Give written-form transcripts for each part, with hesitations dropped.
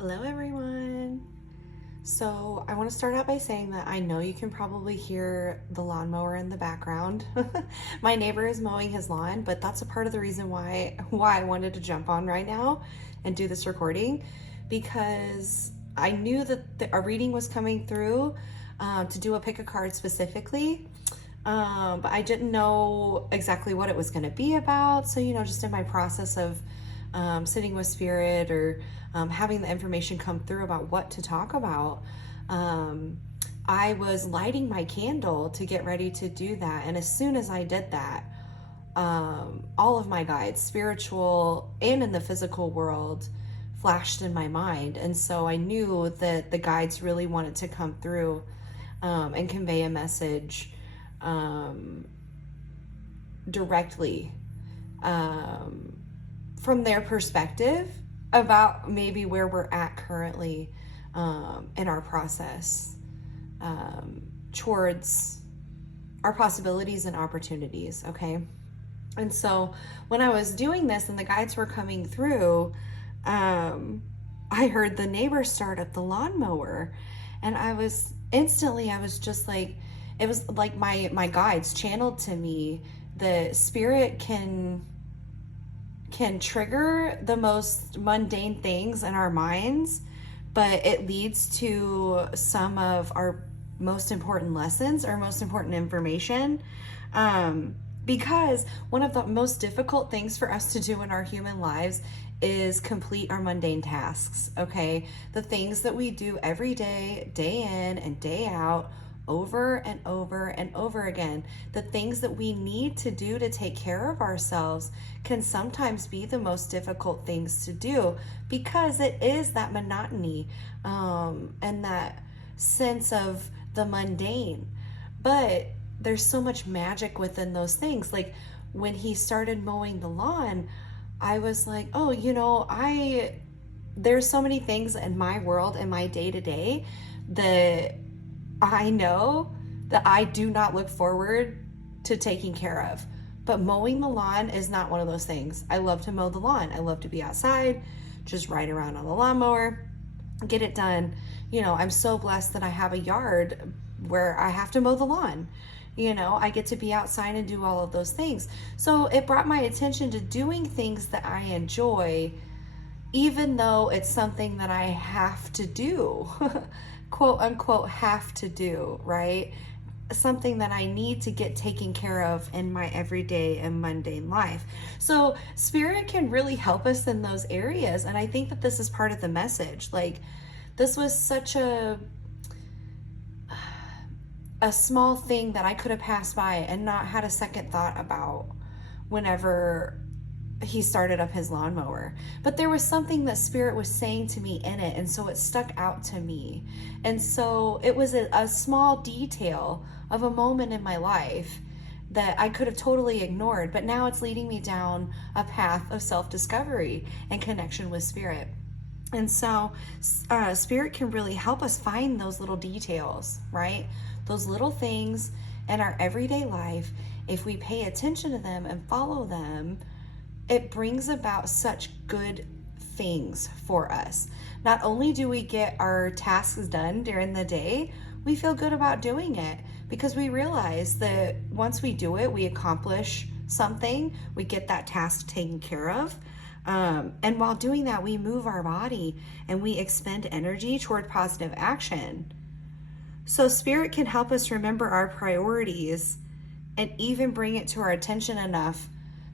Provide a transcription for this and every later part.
Hello everyone. So I want to start out by saying that I know you can probably hear the lawnmower in the background. My neighbor is mowing his lawn, but that's a part of the reason why I wanted to jump on right now and do this recording, because I knew that a reading was coming through to do a pick a card specifically. But I didn't know exactly what it was going to be about. So, just in my process of sitting with spirit or having the information come through about what to talk about, I was lighting my candle to get ready to do that. And as soon as I did that, all of my guides, spiritual and in the physical world, flashed in my mind. And so I knew that the guides really wanted to come through and convey a message directly from their perspective about maybe where we're at currently in our process towards our possibilities and opportunities. Okay. And so when I was doing this and the guides were coming through, I heard the neighbor start up the lawnmower, and I was just like, it was like my guides channeled to me. The spirit can trigger the most mundane things in our minds, but it leads to some of our most important lessons or most important information. Because one of the most difficult things for us to do in our human lives is complete our mundane tasks, okay? The things that we do every day, day in and day out, over and over and over again. The things that we need to do to take care of ourselves can sometimes be the most difficult things to do, because it is that monotony and that sense of the mundane. But there's so much magic within those things. Like when he started mowing the lawn, I was like, oh, there's so many things in my world, in my day to day, that I know that I do not look forward to taking care of. But mowing the lawn is not one of those things. I love to mow the lawn. I love to be outside, just ride around on the lawnmower, get it done. I'm so blessed that I have a yard where I have to mow the lawn. I get to be outside and do all of those things. So it brought my attention to doing things that I enjoy, even though it's something that I have to do, quote unquote, have to do, right? Something that I need to get taken care of in my everyday and mundane life. So spirit can really help us in those areas. And I think that this is part of the message. Like, this was such a small thing that I could have passed by and not had a second thought about whenever he started up his lawnmower. But there was something that spirit was saying to me in it, and so it stuck out to me. And so it was a small detail of a moment in my life that I could have totally ignored, but now it's leading me down a path of self-discovery and connection with spirit. And so spirit can really help us find those little details, right? Those little things in our everyday life. If we pay attention to them and follow them, it brings about such good things for us. Not only do we get our tasks done during the day, we feel good about doing it, because we realize that once we do it, we accomplish something, we get that task taken care of. And while doing that, we move our body and we expend energy toward positive action. So spirit can help us remember our priorities and even bring it to our attention enough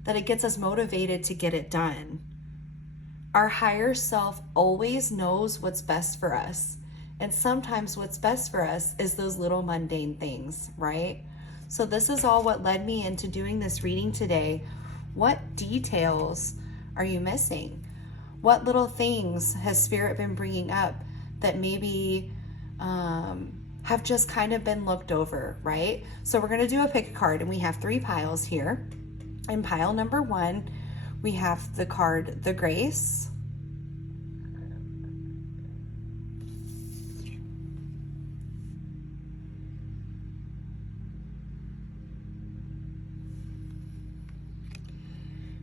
that it gets us motivated to get it done. Our higher self always knows what's best for us. And sometimes what's best for us is those little mundane things, right? So this is all what led me into doing this reading today. What details are you missing? What little things has spirit been bringing up that maybe have just kind of been looked over, right? So we're going to do a pick a card, and we have 3 piles here. In pile number 1, we have the card, the Grace.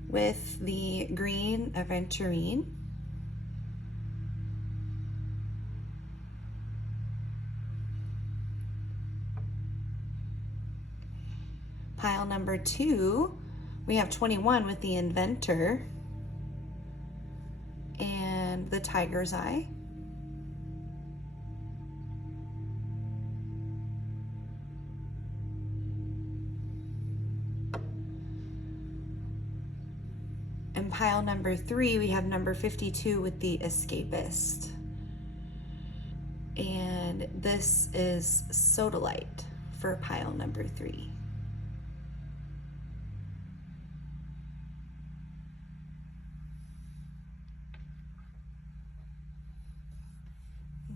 With the green aventurine. Pile number 2, we have 21 with the inventor and the tiger's eye. And pile number 3, we have number 52 with the escapist. And this is sodalite for pile number 3.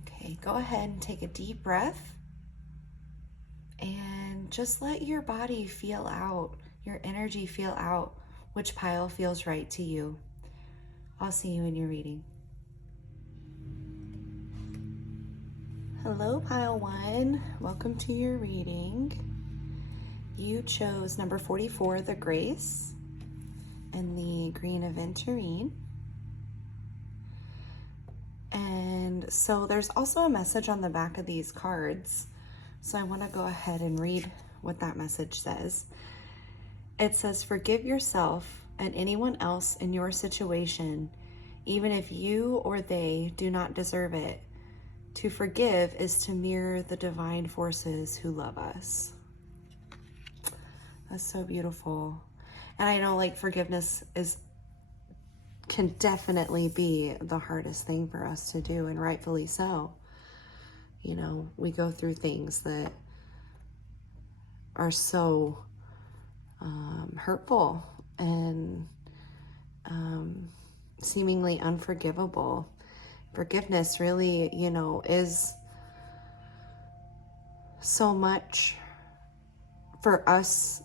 Okay, go ahead and take a deep breath and just let your body feel out, your energy feel out which pile feels right to you. I'll see you in your reading. Hello, pile 1. Welcome to your reading. You chose number 44, the Grace, and the green aventurine. And so there's also a message on the back of these cards. So I want to go ahead and read what that message says. It says, forgive yourself and anyone else in your situation, even if you or they do not deserve it. To forgive is to mirror the divine forces who love us. That's so beautiful. And I know like forgiveness can definitely be the hardest thing for us to do, and rightfully so. You know, we go through things that are so hurtful and seemingly unforgivable. Forgiveness really, you know, is so much for us,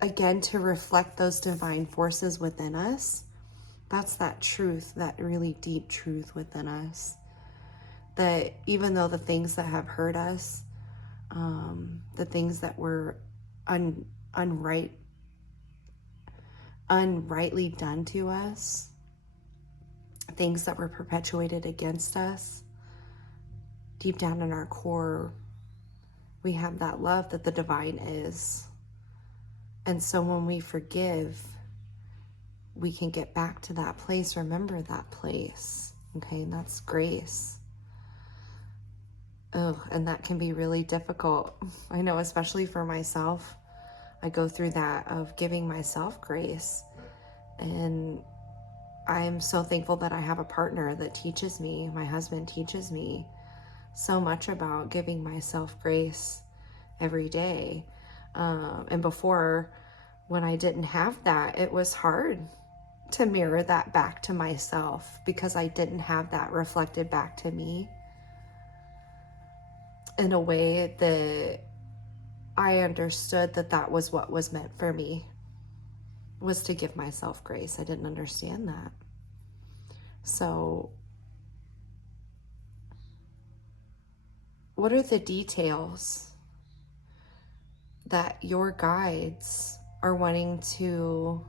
again, to reflect those divine forces within us. That's that truth, that really deep truth within us. That even though the things that have hurt us, the things that were unrightly done to us, things that were perpetuated against us, deep down in our core, we have that love that the divine is. And so when we forgive, we can get back to that place, remember that place, okay? And that's grace. Oh, and that can be really difficult. I know, especially for myself. I go through that of giving myself grace. And I'm so thankful that I have a partner that teaches me, my husband teaches me so much about giving myself grace every day. And before, when I didn't have that, it was hard to mirror that back to myself because I didn't have that reflected back to me in a way that I understood that that was what was meant for me, was to give myself grace. I didn't understand that. So what are the details that your guides are wanting to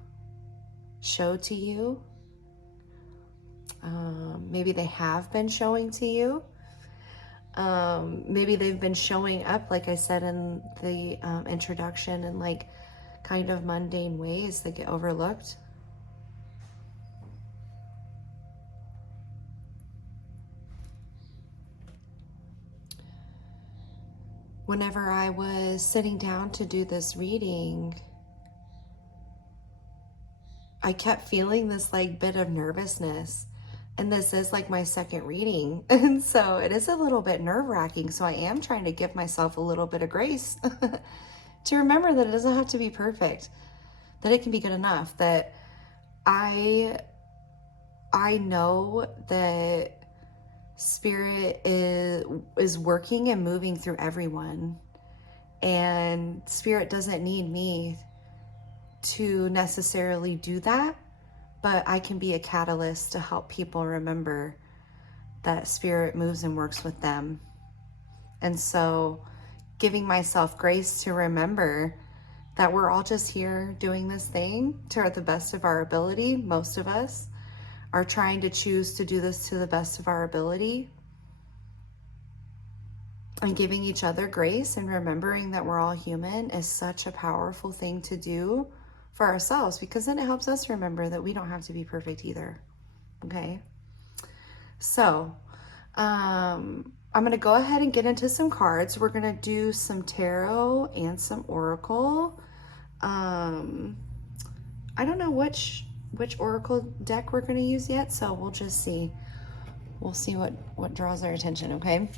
show to you? Maybe they have been showing to you. Maybe they've been showing up, like I said in the introduction, in like kind of mundane ways that get overlooked. Whenever I was sitting down to do this reading, I kept feeling this like bit of nervousness. And this is like my second reading. And so it is a little bit nerve-wracking. So I am trying to give myself a little bit of grace to remember that it doesn't have to be perfect, that it can be good enough, that I know that Spirit is working and moving through everyone. And Spirit doesn't need me to necessarily do that, but I can be a catalyst to help people remember that Spirit moves and works with them. And so giving myself grace to remember that we're all just here doing this thing to the best of our ability. Most of us are trying to choose to do this to the best of our ability. And giving each other grace and remembering that we're all human is such a powerful thing to do for ourselves, because then it helps us remember that we don't have to be perfect either. Okay? So, I'm going to go ahead and get into some cards. We're going to do some tarot and some oracle. I don't know which oracle deck we're going to use yet, so we'll just see. We'll see what draws our attention, okay?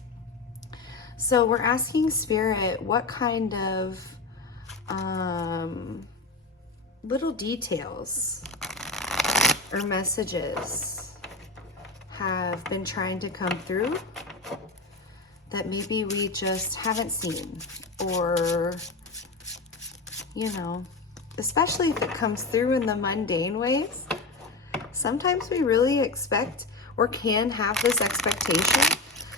So we're asking Spirit what kind of little details or messages have been trying to come through that maybe we just haven't seen, or, you know, especially if it comes through in the mundane ways. Sometimes we really expect, or can have this expectation,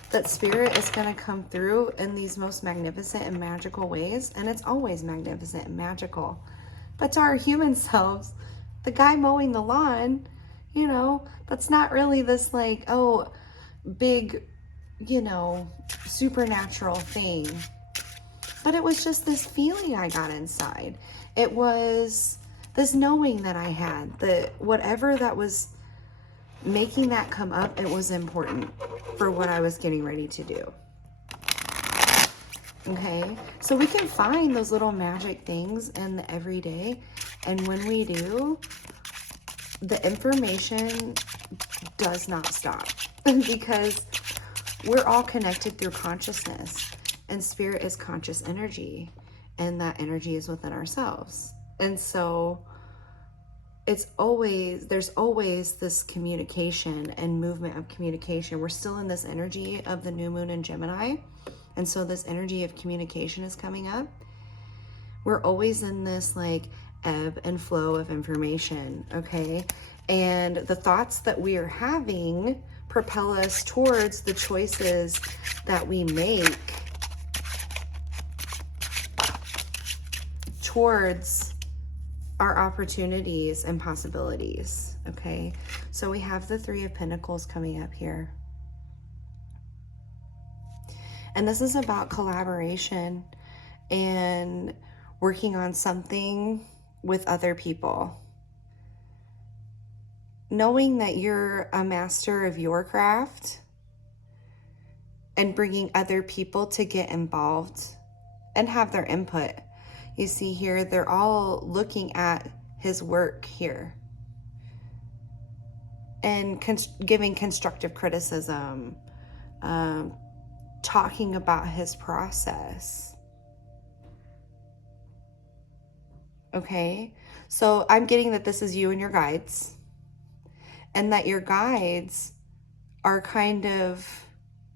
that Spirit is going to come through in these most magnificent and magical ways, and it's always magnificent and magical. But to our human selves, the guy mowing the lawn, you know, that's not really this like, oh, big, you know, supernatural thing. But it was just this feeling I got inside. It was this knowing that I had, that whatever that was making that come up, it was important for what I was getting ready to do. Okay, so we can find those little magic things in the everyday, and when we do, the information does not stop because we're all connected through consciousness, and Spirit is conscious energy, and that energy is within ourselves. And so there's always this communication and movement of communication. We're still in this energy of the new moon in Gemini. And so this energy of communication is coming up. We're always in this like ebb and flow of information, okay? And the thoughts that we are having propel us towards the choices that we make, towards our opportunities and possibilities, okay? So we have the Three of Pentacles coming up here. And this is about collaboration and working on something with other people. Knowing that you're a master of your craft and bringing other people to get involved and have their input. You see here, they're all looking at his work here and giving constructive criticism, talking about his process. Okay, so I'm getting that this is you and your guides, and that your guides are kind of,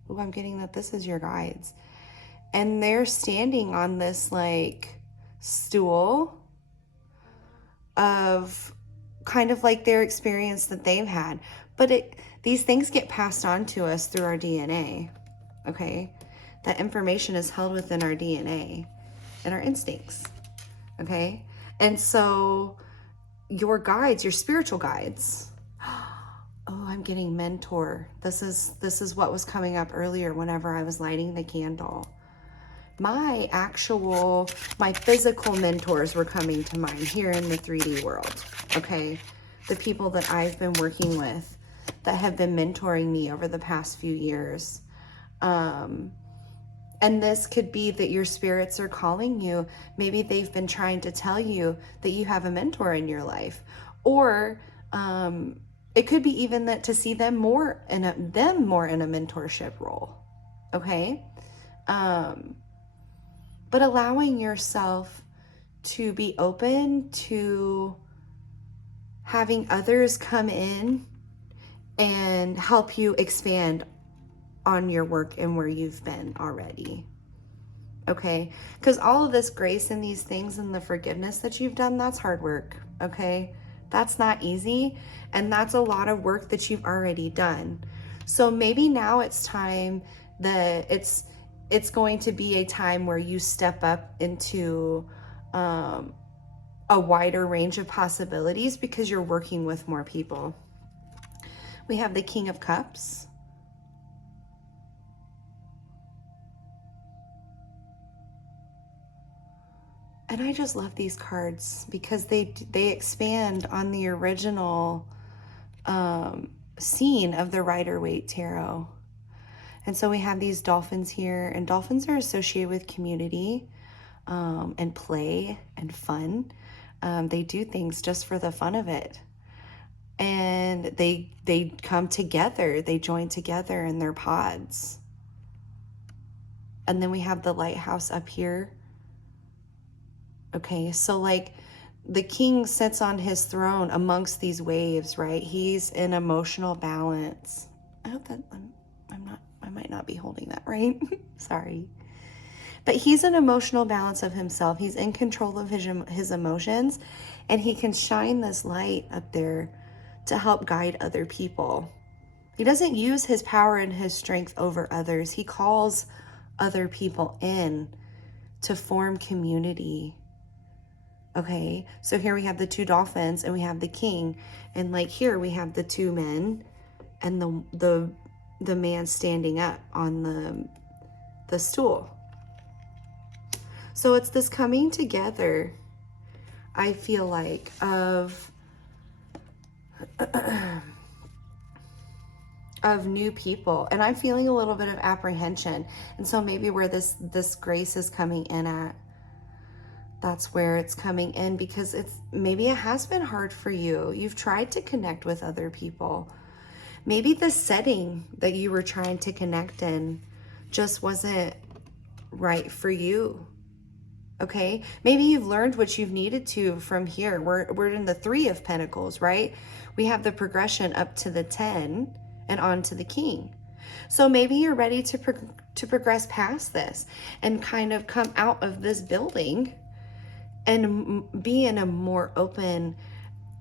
I'm getting that this is your guides, and they're standing on this like stool of kind of like their experience that they've had. But these things get passed on to us through our DNA, okay? That information is held within our DNA and our instincts, okay? And so your guides, your spiritual guides, oh, I'm getting mentor. This is what was coming up earlier whenever I was lighting the candle. My physical mentors were coming to mind here in the 3D world, okay? The people that I've been working with that have been mentoring me over the past few years. And this could be that your spirits are calling you. Maybe they've been trying to tell you that you have a mentor in your life. Or it could be even that to see them more in a mentorship role, okay? But allowing yourself to be open to having others come in and help you expand on your work and where you've been already. Okay? Because all of this grace and these things and the forgiveness that you've done, that's hard work. Okay? That's not easy. And that's a lot of work that you've already done. So maybe now it's time that it's going to be a time where you step up into a wider range of possibilities because you're working with more people. We have the King of Cups. And I just love these cards because they expand on the original scene of the Rider-Waite Tarot. And so we have these dolphins here, and dolphins are associated with community and play and fun. They do things just for the fun of it. And they come together, they join together in their pods. And then we have the lighthouse up here. Okay, so like the king sits on his throne amongst these waves, right? He's in emotional balance. I hope that I might not be holding that right. Sorry. But he's in emotional balance of himself. He's in control of his emotions, and he can shine this light up there to help guide other people. He doesn't use his power and his strength over others. He calls other people in to form community. Okay, so here we have the two dolphins and we have the king, and like here we have the two men and the man standing up on the stool. So it's this coming together, I feel like, of new people, and I'm feeling a little bit of apprehension. And so maybe where this grace is coming in at, that's where it's coming in, because maybe it has been hard for you. You've tried to connect with other people. Maybe the setting that you were trying to connect in just wasn't right for you. Okay, maybe you've learned what you've needed to from here. We're in the 3 of Pentacles, right? We have the progression up to the 10 and on to the king. So maybe you're ready to progress past this and kind of come out of this building and be in a more open,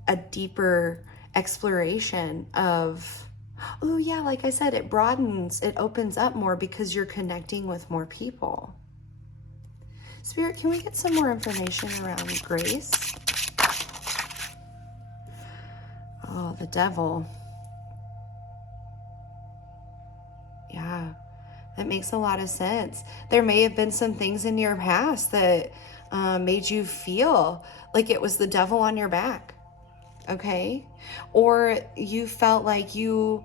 a deeper exploration of, oh yeah, like I said, it broadens, it opens up more because you're connecting with more people. Spirit, can we get some more information around grace? Oh, the devil. Yeah, that makes a lot of sense. There may have been some things in your past that made you feel like it was the devil on your back, okay? Or you felt like you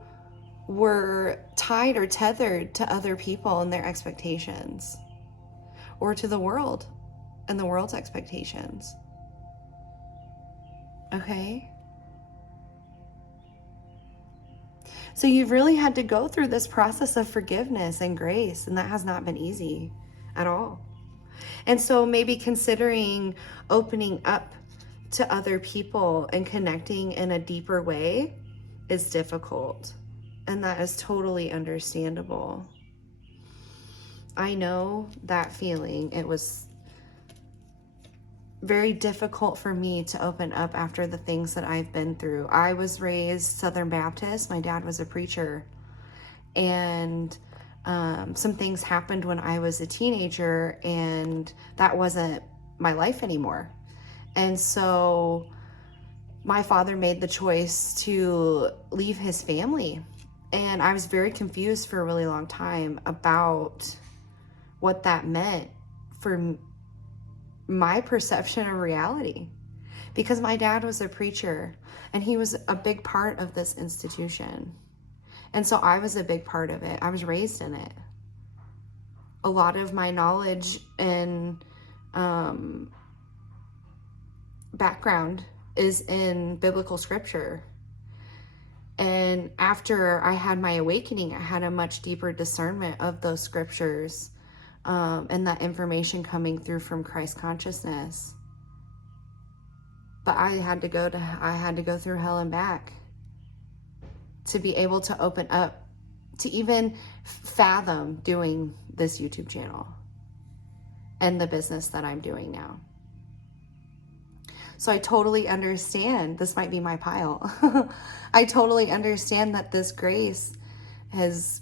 were tied or tethered to other people and their expectations, or to the world and the world's expectations, okay? So you've really had to go through this process of forgiveness and grace, and that has not been easy at all. And so maybe considering opening up to other people and connecting in a deeper way is difficult, and that is totally understandable. I know that feeling. It was very difficult for me to open up after the things that I've been through. I was raised Southern Baptist. My dad was a preacher, and some things happened when I was a teenager, and that wasn't my life anymore. And so my father made the choice to leave his family, and I was very confused for a really long time about what that meant for my perception of reality, because my dad was a preacher and he was a big part of this institution. And so I was a big part of it. I was raised in it. A lot of my knowledge and background is in biblical scripture. And after I had my awakening, I had a much deeper discernment of those scriptures and that information coming through from Christ consciousness. But I had to go through hell and back to be able to open up, to even fathom doing this YouTube channel and the business that I'm doing now. So I totally understand. This might be my pile. I totally understand that this grace is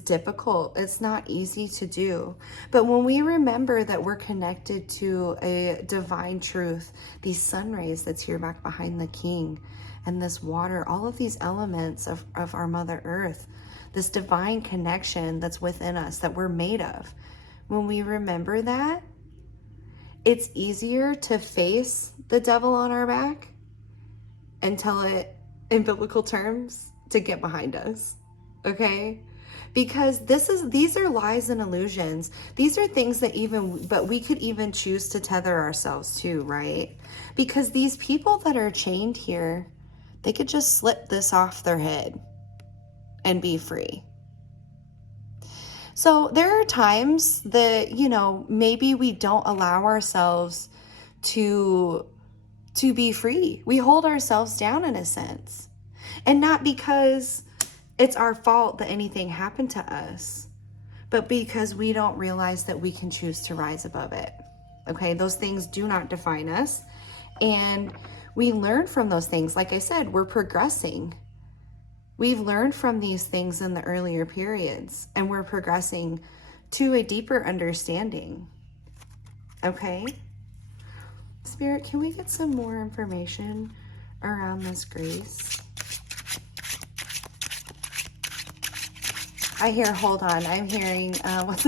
difficult. It's not easy to do. But when we remember that we're connected to a divine truth, these sun rays that's here back behind the king, and this water, all of these elements of our Mother Earth, this divine connection that's within us, that we're made of, when we remember that, it's easier to face the devil on our back and tell it in biblical terms to get behind us. Okay? Because these are lies and illusions. These are things that but we could even choose to tether ourselves to, right? Because these people that are chained here, they could just slip this off their head and be free. So there are times that, maybe we don't allow ourselves to be free. We hold ourselves down in a sense. And not because it's our fault that anything happened to us, but because we don't realize that we can choose to rise above it. Okay, those things do not define us. And we learn from those things. Like I said, we're progressing. We've learned from these things in the earlier periods, and we're progressing to a deeper understanding. Okay? Spirit, can we get some more information around this grace? I hear, hold on. I'm hearing, what's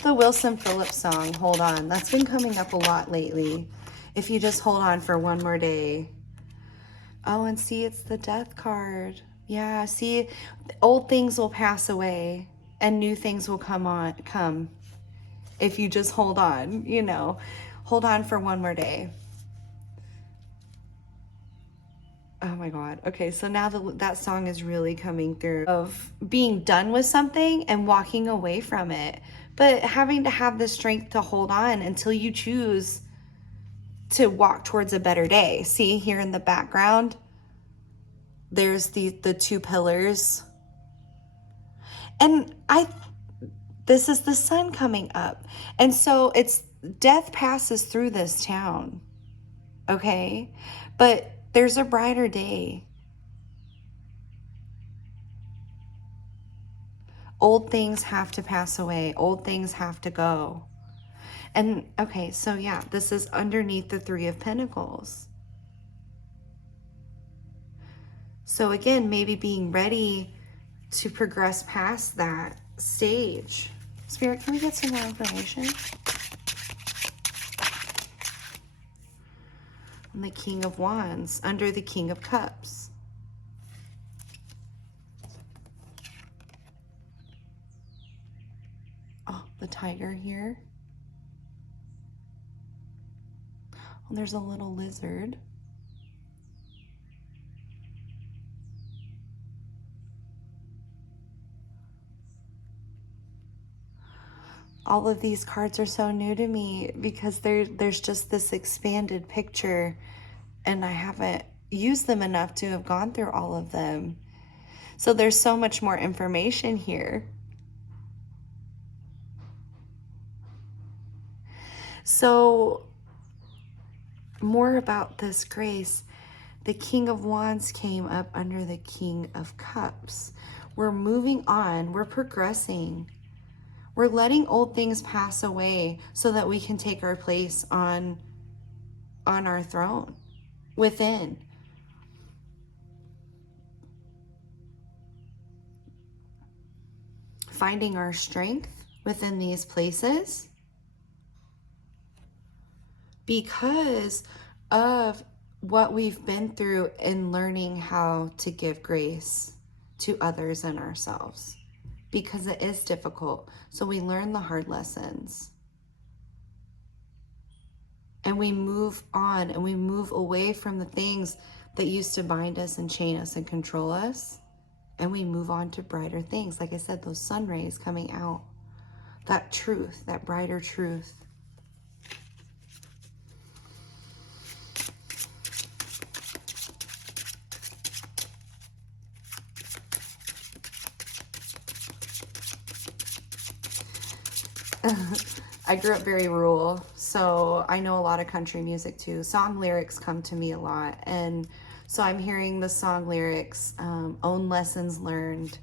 the Wilson Phillips song, Hold On. That's been coming up a lot lately. If you just hold on for one more day. Oh, and see, it's the death card. Yeah, see, old things will pass away and new things will come. If you just hold on, hold on for one more day. Oh my God. Okay, so now that song is really coming through of being done with something and walking away from it, but having to have the strength to hold on until you choose to walk towards a better day. See here in the background, there's the two pillars. And this is the sun coming up. And so death passes through this town. Okay? But there's a brighter day. Old things have to pass away. Old things have to go. And okay, so yeah, this is underneath the Three of Pentacles. So again, maybe being ready to progress past that stage. Spirit, can we get some more information? And the King of Wands under the King of Cups. Oh, the tiger here. Oh, there's a little lizard. All of these cards are so new to me because there's just this expanded picture, and I haven't used them enough to have gone through all of them. So there's so much more information here. So more about this grace. The King of Wands came up under the King of Cups. We're moving on. We're progressing. We're letting old things pass away so that we can take our place on our throne within. Finding our strength within these places because of what we've been through in learning how to give grace to others and ourselves. Because it is difficult. So we learn the hard lessons. And we move on and we move away from the things that used to bind us and chain us and control us. And we move on to brighter things. Like I said, those sun rays coming out. That truth, that brighter truth. I grew up very rural, so I know a lot of country music too. Song lyrics come to me a lot, and so I'm hearing the song lyrics, own lessons learned,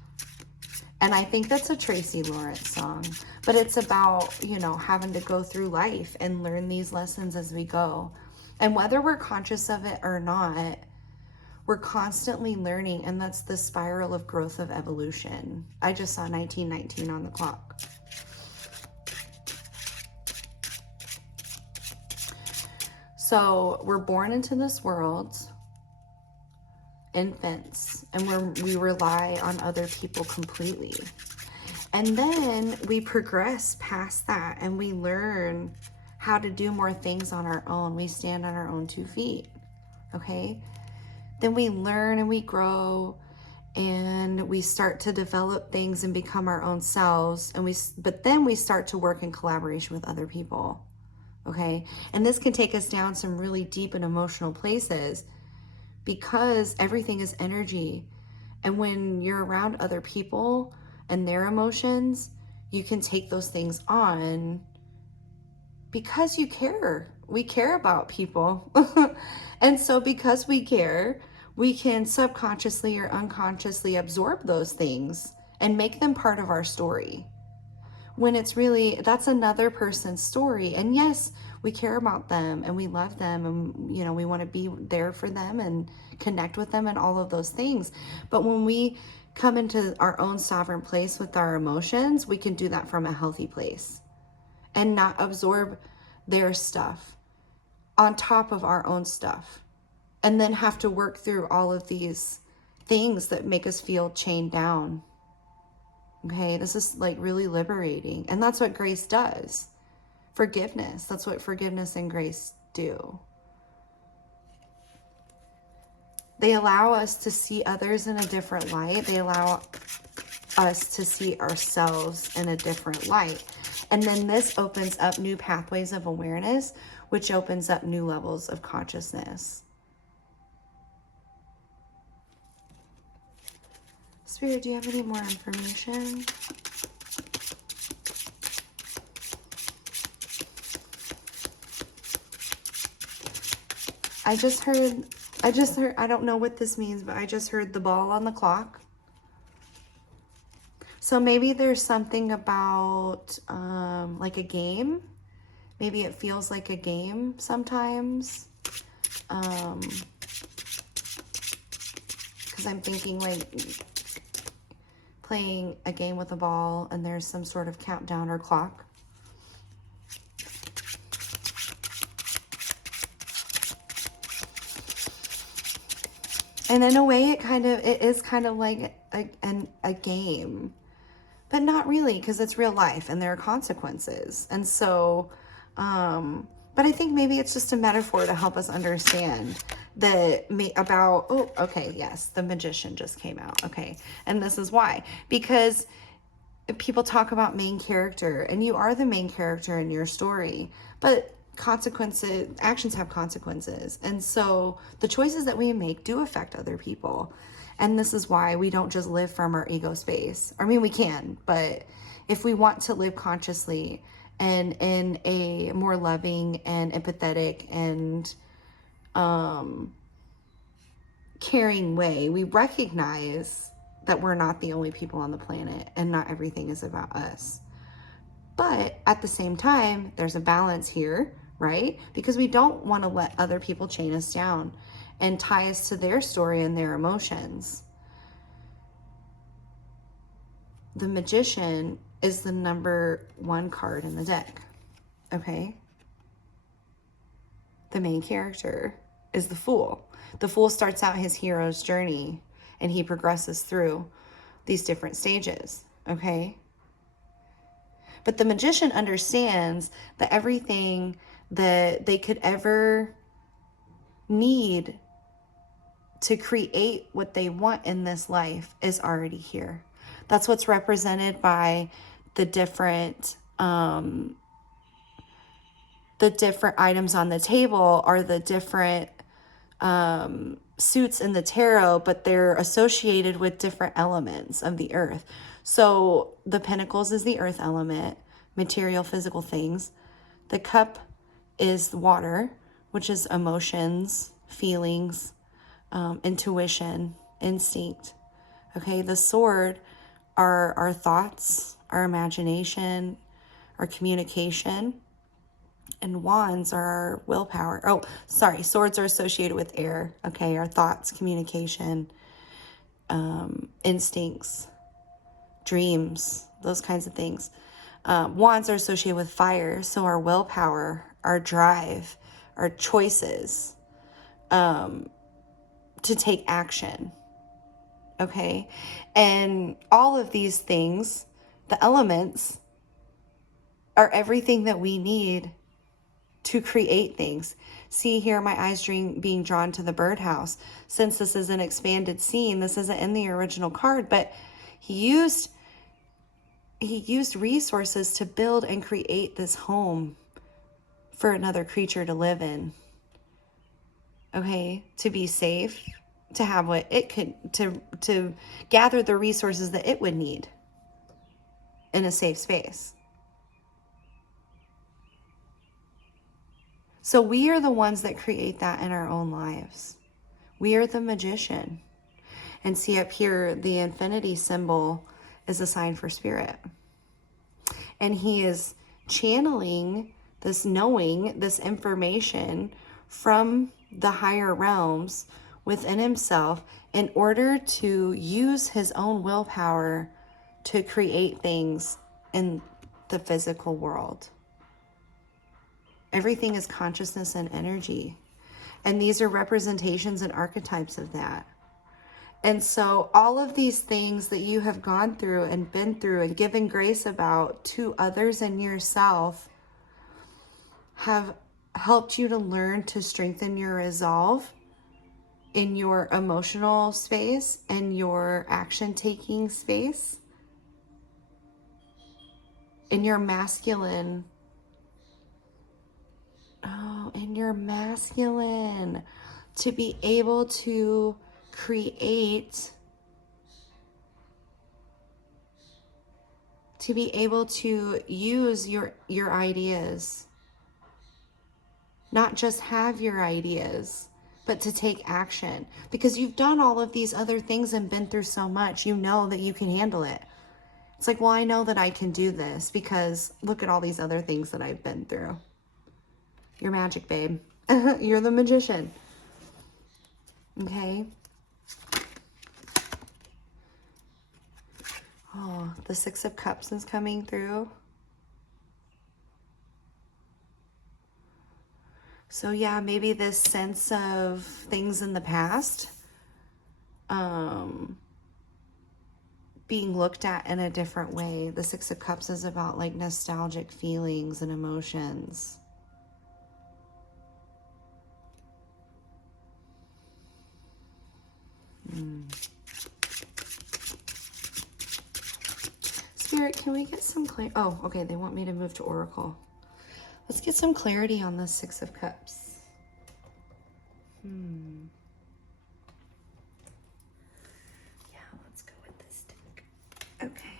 and I think that's a Tracy Lawrence song, but it's about, having to go through life and learn these lessons as we go, and whether we're conscious of it or not, we're constantly learning, and that's the spiral of growth of evolution. I just saw 1919 on the clock. So we're born into this world, infants, and we rely on other people completely. And then we progress past that and we learn how to do more things on our own. We stand on our own 2 feet, okay? Then we learn and we grow and we start to develop things and become our own selves. But then we start to work in collaboration with other people, okay? And this can take us down some really deep and emotional places because everything is energy. And when you're around other people and their emotions, you can take those things on because you care. We care about people. And so because we care, we can subconsciously or unconsciously absorb those things and make them part of our story. When it's really, that's another person's story. And yes, we care about them and we love them and, you know, we want to be there for them and connect with them and all of those things. But when we come into our own sovereign place with our emotions, we can do that from a healthy place and not absorb their stuff on top of our own stuff and then have to work through all of these things that make us feel chained down. Okay, this is like really liberating. And that's what grace does. Forgiveness, that's what forgiveness and grace do. They allow us to see others in a different light. They allow us to see ourselves in a different light. And then this opens up new pathways of awareness, which opens up new levels of consciousness. Spirit, do you have any more information? I just heard, I don't know what this means, but I just heard the ball on the clock. So maybe there's something about like a game. Maybe it feels like a game sometimes. Because I'm thinking like playing a game with a ball and there's some sort of countdown or clock. And in a way, it is kind of like a game, but not really, because it's real life and there are consequences. And so, but I think maybe it's just a metaphor to help us understand yes, the magician just came out. Okay. And this is why, because people talk about main character and you are the main character in your story, but actions have consequences. And so the choices that we make do affect other people. And this is why we don't just live from our ego space. I mean, we can, but if we want to live consciously and in a more loving and empathetic and caring way, we recognize that we're not the only people on the planet and not everything is about us. But at the same time, there's a balance here, right? Because we don't want to let other people chain us down and tie us to their story and their emotions. The magician is the number 1 card in the deck, okay? The main character is the Fool. The Fool starts out his hero's journey and he progresses through these different stages, okay? But the magician understands that everything that they could ever need to create what they want in this life is already here. That's what's represented by the different items on the table are the different suits in the tarot, but they're associated with different elements of the earth. So the pentacles is the earth element, material, physical things. The cup is water, which is emotions, feelings, intuition, instinct. Okay, the sword are our thoughts, our imagination, our communication. And wands are our willpower. Oh, sorry, swords are associated with air. Okay, our thoughts, communication, instincts, dreams, those kinds of things. Wands are associated with fire, so our willpower, our drive, are choices to take action. Okay? And all of these things, the elements, are everything that we need to create things. See here, my eyes being drawn to the birdhouse. Since this is an expanded scene, this isn't in the original card, but he used resources to build and create this home for another creature to live in. Okay, to be safe, to have what it could, to gather the resources that it would need in a safe space. So we are the ones that create that in our own lives. We are the magician. And see up here, the infinity symbol is a sign for spirit. And he is channeling this knowing, this information from the higher realms within himself in order to use his own willpower to create things in the physical world. Everything is consciousness and energy. And these are representations and archetypes of that. And so all of these things that you have gone through and been through and given grace about to others and yourself have helped you to learn to strengthen your resolve in your emotional space and your action-taking space, in your masculine. In your masculine, to be able to create, to be able to use your ideas, not just have your ideas, but to take action, because you've done all of these other things and been through so much. You know that you can handle it. It's like, well, I know that I can do this because look at all these other things that I've been through. You're magic, babe. You're the magician. Okay. Oh, the Six of Cups is coming through. So yeah, maybe this sense of things in the past being looked at in a different way. The Six of Cups is about like nostalgic feelings and emotions. Spirit, can we get some clarity? Oh, okay, they want me to move to Oracle. Let's get some clarity on the Six of Cups. Yeah, let's go with this deck. Okay.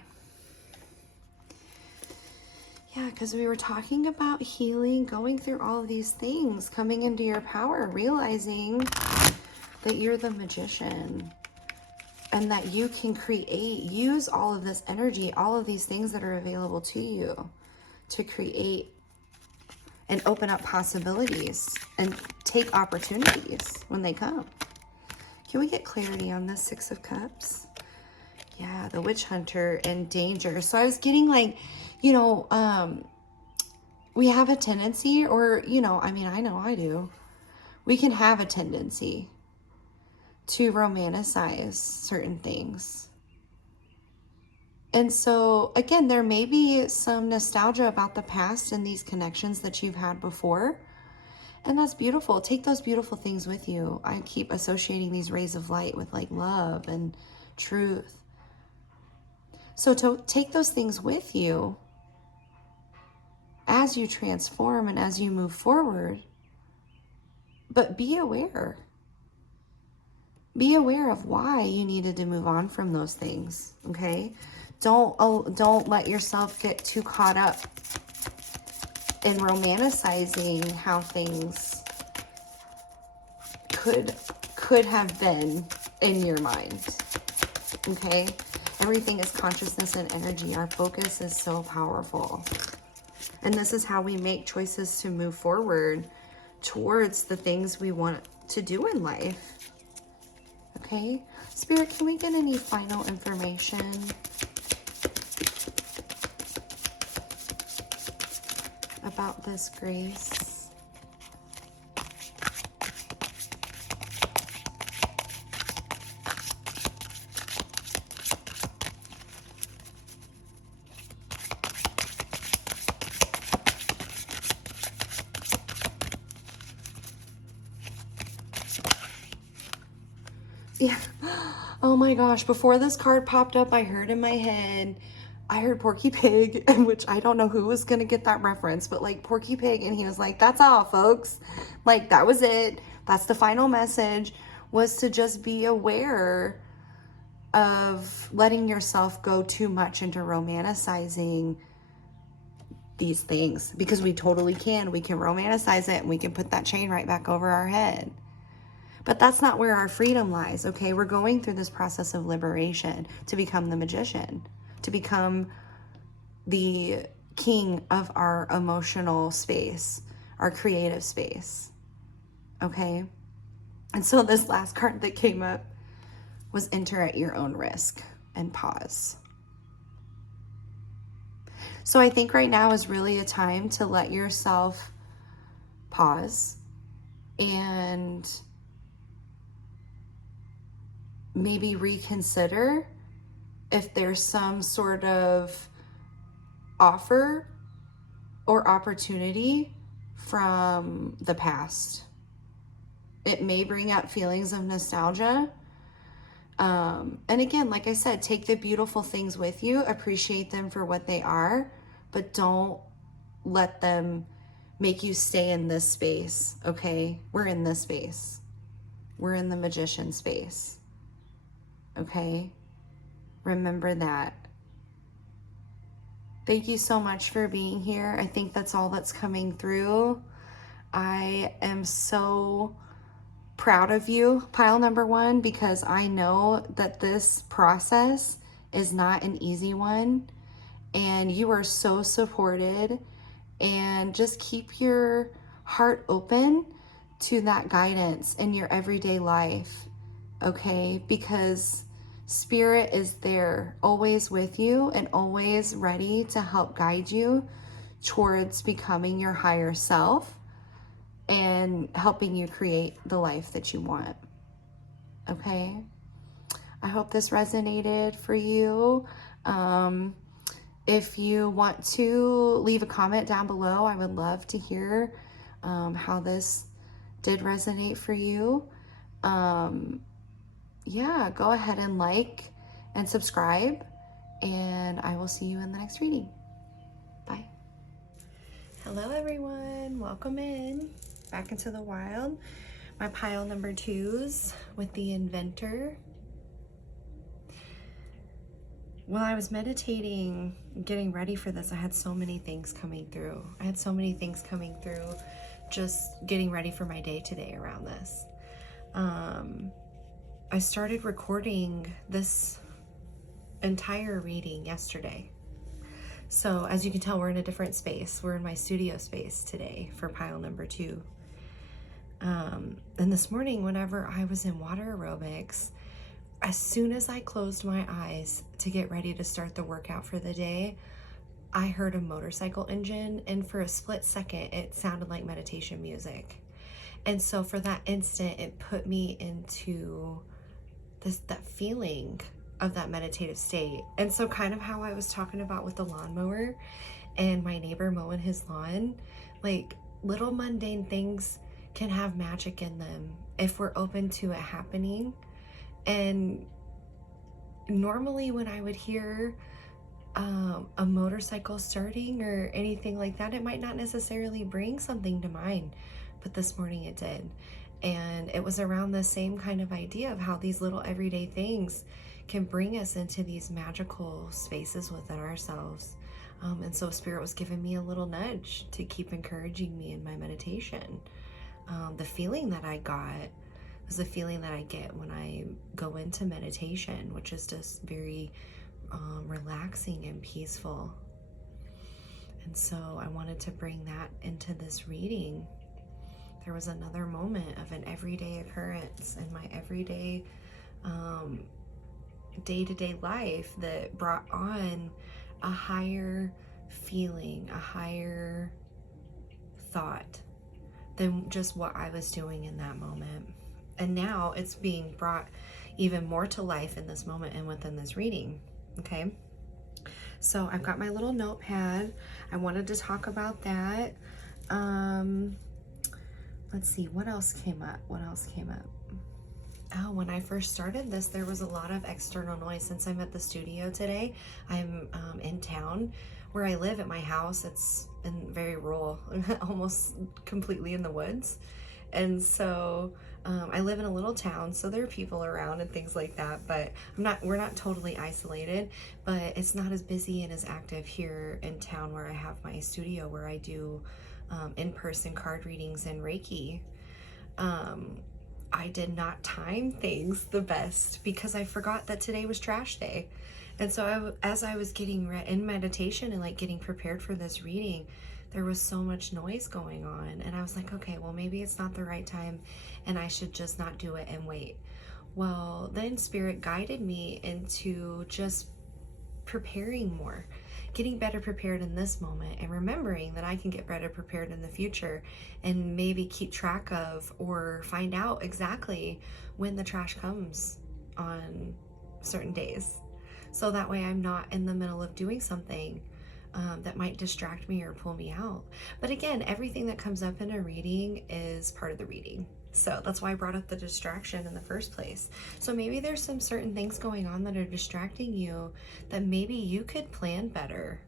Yeah, because we were talking about healing, going through all of these things, coming into your power, realizing that you're the magician and that you can create, use all of this energy, all of these things that are available to you to create and open up possibilities and take opportunities when they come. Can we get clarity on this Six of Cups? Yeah, the witch hunter and danger. So I was getting like, you know, we have a tendency, or, you know, I mean, I know I do. We can have a tendency to romanticize certain things. And so, again, there may be some nostalgia about the past and these connections that you've had before. And that's beautiful. Take those beautiful things with you. I keep associating these rays of light with like love and truth. So to take those things with you as you transform and as you move forward, but be aware. Be aware of why you needed to move on from those things, okay? Don't let yourself get too caught up in romanticizing how things could have been in your mind, okay? Everything is consciousness and energy. Our focus is so powerful. And this is how we make choices to move forward towards the things we want to do in life. Okay, Spirit, can we get any final information about this grace? my gosh, before this card popped up, I heard in my head, I heard Porky Pig, which I don't know who was going to get that reference, but like Porky Pig, and he was like, that's all, folks. Like, that was it. That's the final message, was to just be aware of letting yourself go too much into romanticizing these things, because we totally can. We can romanticize it and we can put that chain right back over our head. But that's not where our freedom lies, okay? We're going through this process of liberation to become the magician, to become the king of our emotional space, our creative space, okay? And so this last card that came up was enter at your own risk and pause. So I think right now is really a time to let yourself pause and maybe reconsider if there's some sort of offer or opportunity from the past. It may bring up feelings of nostalgia. And again, like I said, take the beautiful things with you, appreciate them for what they are, but don't let them make you stay in this space, okay? We're in this space. We're in the magician space, okay? Remember that. Thank you so much for being here. I think that's all that's coming through. I am so proud of you, pile number one, because I know that this process is not an easy one, and you are so supported, and just keep your heart open to that guidance in your everyday life, okay? Because Spirit is there, always with you and always ready to help guide you towards becoming your higher self and helping you create the life that you want, okay? I hope this resonated for you. If you want to leave a comment down below, I would love to hear how this did resonate for you. Yeah, go ahead and like and subscribe, and I will see you in the next reading. Bye. Hello everyone, welcome in, back into the wild. My pile number twos with the inventor. While I was meditating, getting ready for this, I had so many things coming through. Just getting ready for my day today around this. I started recording this entire reading yesterday. So as you can tell, we're in a different space. We're in my studio space today for pile number two. And this morning, whenever I was in water aerobics, as soon as I closed my eyes to get ready to start the workout for the day, I heard a motorcycle engine, and for a split second, it sounded like meditation music. And so for that instant, it put me into that feeling of that meditative state. And so kind of how I was talking about with the lawnmower and my neighbor mowing his lawn, like little mundane things can have magic in them if we're open to it happening. And normally when I would hear a motorcycle starting or anything like that, it might not necessarily bring something to mind, but this morning it did. And it was around the same kind of idea of how these little everyday things can bring us into these magical spaces within ourselves. And so Spirit was giving me a little nudge to keep encouraging me in my meditation. The feeling that I got was the feeling that I get when I go into meditation, which is just very relaxing and peaceful. And so I wanted to bring that into this reading. There was another moment of an everyday occurrence in my everyday day-to-day life that brought on a higher feeling, a higher thought than just what I was doing in that moment. And now it's being brought even more to life in this moment and within this reading, okay? So I've got my little notepad. I wanted to talk about that. Let's see, what else came up? when I first started this, there was a lot of external noise. Since I'm at the studio today, I'm in town. Where I live at my house, it's very rural, almost completely in the woods. And so I live in a little town, so there are people around and things like that, but we're not totally isolated, but it's not as busy and as active here in town where I have my studio where I do in-person card readings and Reiki. I did not time things the best because I forgot that today was trash day. And so as I was getting in meditation and like getting prepared for this reading, there was so much noise going on. And I was like, okay, well, maybe it's not the right time and I should just not do it and wait. Well, then Spirit guided me into just preparing more, getting better prepared in this moment, and remembering that I can get better prepared in the future and maybe keep track of or find out exactly when the trash comes on certain days. So that way I'm not in the middle of doing something that might distract me or pull me out. But again, everything that comes up in a reading is part of the reading. So that's why I brought up the distraction in the first place. So maybe there's some certain things going on that are distracting you that maybe you could plan better.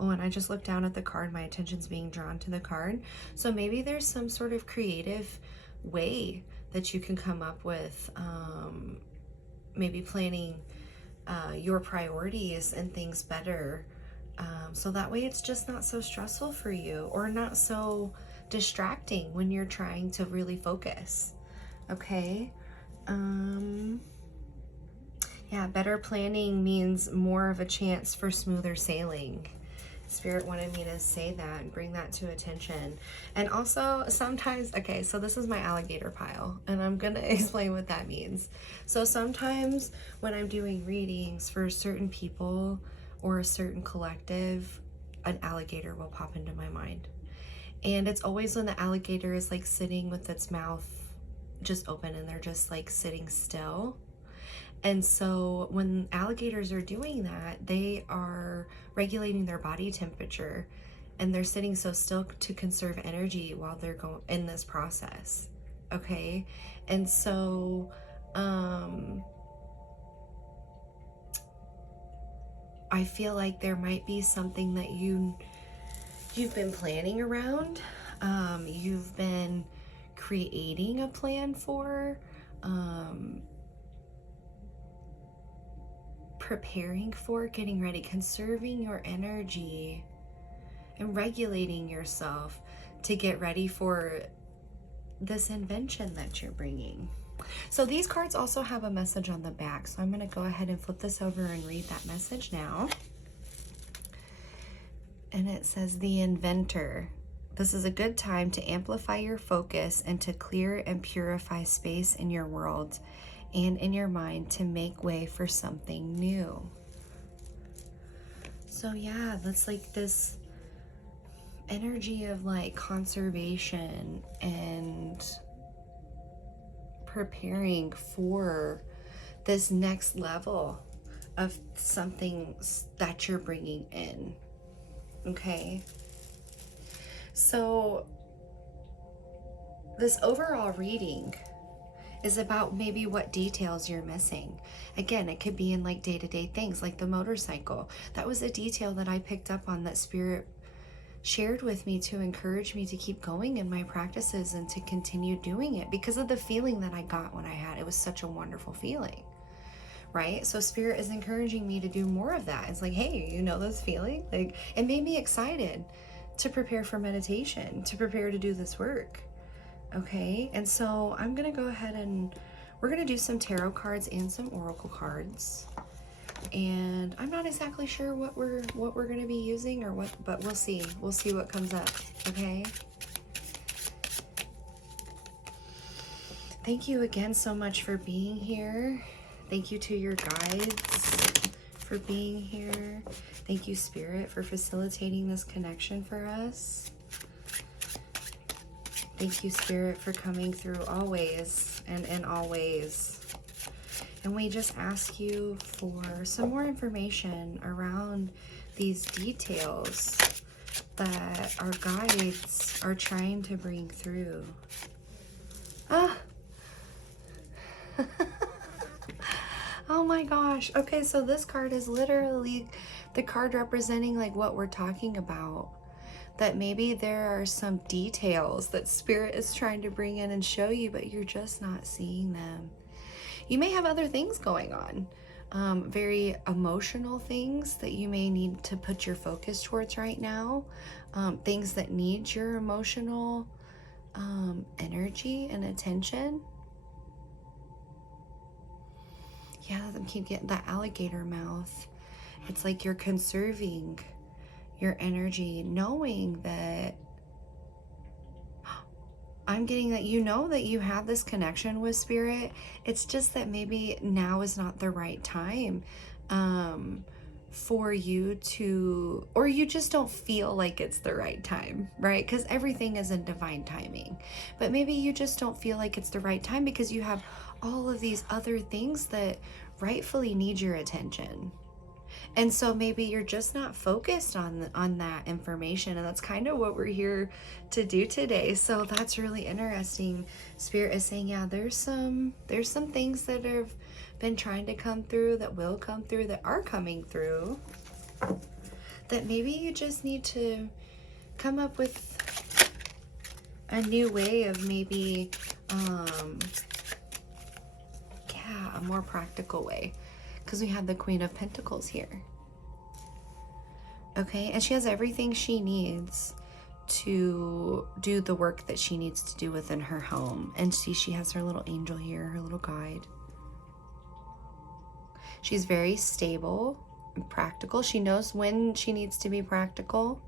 Oh, and I just looked down at the card. My attention's being drawn to the card. So maybe there's some sort of creative way that you can come up with, maybe planning your priorities and things better. So that way it's just not so stressful for you or not so distracting when you're trying to really focus. Okay. Yeah, better planning means more of a chance for smoother sailing. Spirit wanted me to say that and bring that to attention. And also sometimes, okay, so this is my alligator pile and I'm gonna explain what that means. So sometimes when I'm doing readings for certain people or a certain collective, an alligator will pop into my mind. And it's always when the alligator is like sitting with its mouth just open and they're just like sitting still. And so when alligators are doing that, they are regulating their body temperature and they're sitting so still to conserve energy while they're going in this process. Okay. And so, I feel like there might be something that you've been planning around, you've been creating a plan for, preparing for, getting ready, conserving your energy and regulating yourself to get ready for this invention that you're bringing. So these cards also have a message on the back. So I'm going to go ahead and flip this over and read that message now. And it says, the inventor. This is a good time to amplify your focus and to clear and purify space in your world and in your mind to make way for something new. So yeah, that's like this energy of like conservation and preparing for this next level of something that you're bringing in. Okay, so this overall reading is about maybe what details you're missing. Again, it could be in like day-to-day things like the motorcycle. That was a detail that I picked up on that Spirit shared with me to encourage me to keep going in my practices and to continue doing it because of the feeling that I got when I had it. It was such a wonderful feeling, right? So Spirit is encouraging me to do more of that. It's like, hey, you know this feeling? Like, it made me excited to prepare for meditation, to prepare to do this work. Okay, and so I'm gonna go ahead and we're gonna do some tarot cards and some oracle cards. And I'm not exactly sure what we're gonna be using or what, but we'll see. We'll see what comes up. Okay. Thank you again so much for being here. Thank you to your guides for being here. Thank you, Spirit, for facilitating this connection for us. Thank you, Spirit, for coming through always and in all ways. And we just ask you for some more information around these details that our guides are trying to bring through. Ah! Oh my gosh. Okay, so this card is literally the card representing like what we're talking about. That maybe there are some details that Spirit is trying to bring in and show you, but you're just not seeing them. You may have other things going on, very emotional things that you may need to put your focus towards right now, things that need your emotional energy and attention. Yeah, I keep getting that alligator mouth. It's like you're conserving your energy, knowing that I'm getting that you know that you have this connection with Spirit. It's just that maybe now is not the right time for you to, or you just don't feel like it's the right time, right? Because everything is in divine timing. But maybe you just don't feel like it's the right time because you have all of these other things that rightfully need your attention. And so maybe you're just not focused on that information, and that's kind of what we're here to do today. So that's really interesting. Spirit is saying, yeah, there's some things that have been trying to come through, that will come through, that are coming through, that maybe you just need to come up with a new way of maybe a more practical way. Because we have the Queen of Pentacles here. Okay, and she has everything she needs to do the work that she needs to do within her home. And see, she has her little angel here, her little guide. She's very stable and practical. She knows when she needs to be practical.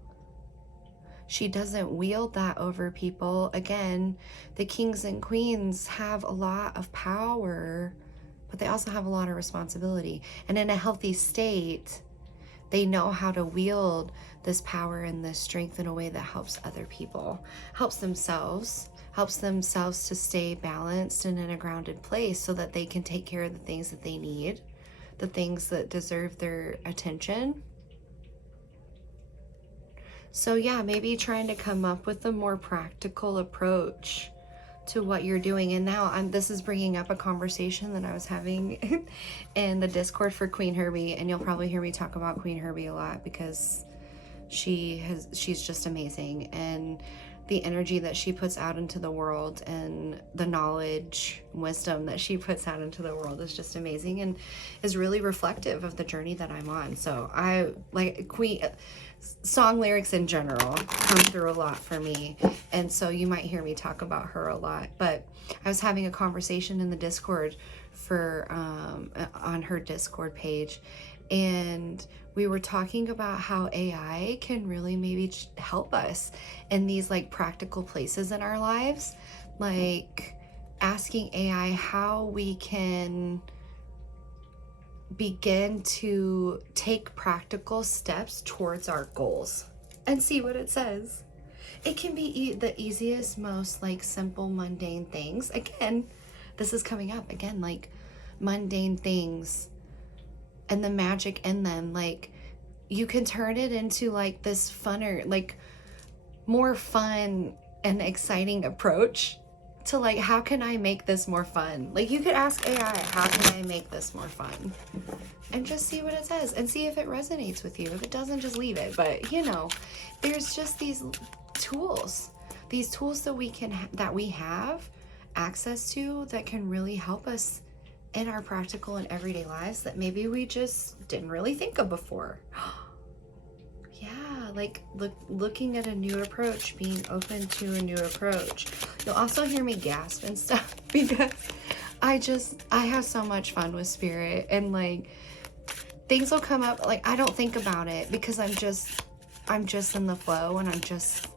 She doesn't wield that over people. Again, the kings and queens have a lot of power, but they also have a lot of responsibility. And in a healthy state, they know how to wield this power and this strength in a way that helps other people, helps themselves to stay balanced and in a grounded place so that they can take care of the things that they need, the things that deserve their attention. So yeah, maybe trying to come up with a more practical approach to what you're doing. And now this is bringing up a conversation that I was having in the Discord for Queen Herbie, and you'll probably hear me talk about Queen Herbie a lot because she's just amazing, and the energy that she puts out into the world and the knowledge, wisdom that she puts out into the world is just amazing and is really reflective of the journey that I'm on. So I like song lyrics in general come through a lot for me, and so you might hear me talk about her a lot. But I was having a conversation in the Discord for on her Discord page, and we were talking about how AI can really maybe help us in these like practical places in our lives, like asking AI how we can begin to take practical steps towards our goals and see what it says. It can be the easiest, most like simple, mundane things. Again, this is coming up again, like mundane things and the magic in them. Like you can turn it into like this funner, like more fun and exciting approach to like, how can I make this more fun? Like you could ask AI, how can I make this more fun? And just see what it says and see if it resonates with you. If it doesn't, just leave it. But you know, there's just these tools that we have access to that can really help us in our practical and everyday lives that maybe we just didn't really think of before. Yeah, like looking at a new approach, being open to a new approach. You'll also hear me gasp and stuff because I have so much fun with Spirit, and like things will come up, like I don't think about it because I'm just in the flow, and I'm just,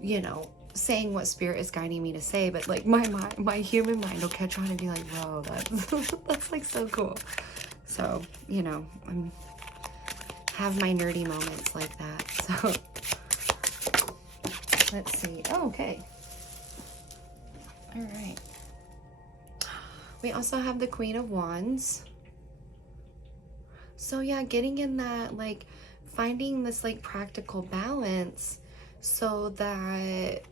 you know, saying what Spirit is guiding me to say. But like my human mind will catch on and be like, whoa, that's like so cool. So, you know, have my nerdy moments like that. So let's see. Oh, okay. All right. We also have the Queen of Wands. So yeah, getting in that, like finding this like practical balance so that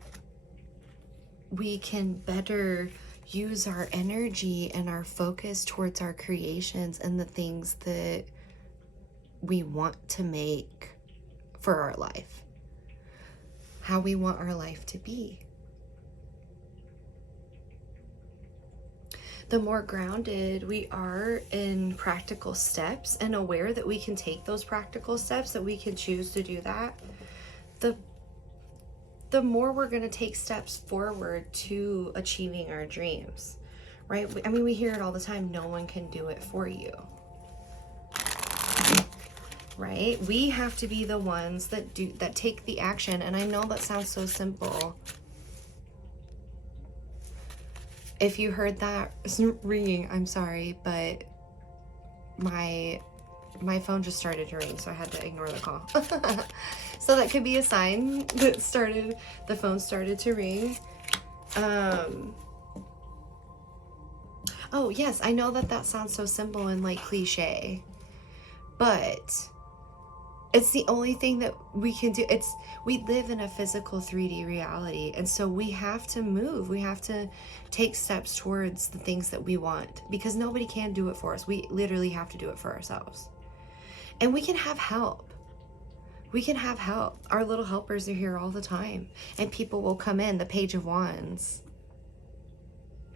we can better use our energy and our focus towards our creations and the things that we want to make for our life, how we want our life to be. The more grounded we are in practical steps and aware that we can take those practical steps, that we can choose to do that, the more we're going to take steps forward to achieving our dreams, right? I mean, we hear it all the time. No one can do it for you, right? We have to be the ones that take the action. And I know that sounds so simple. If you heard that ringing, I'm sorry, but my phone just started to ring, so I had to ignore the call. So that could be a sign that the phone started to ring. Oh yes, I know that sounds so simple and like cliche, but it's the only thing that we can do. We live in a physical 3D reality, and so we have to move. We have to take steps towards the things that we want, because nobody can do it for us. We literally have to do it for ourselves. And we can have help. We can have help. Our little helpers are here all the time, and people will come in, the Page of Wands.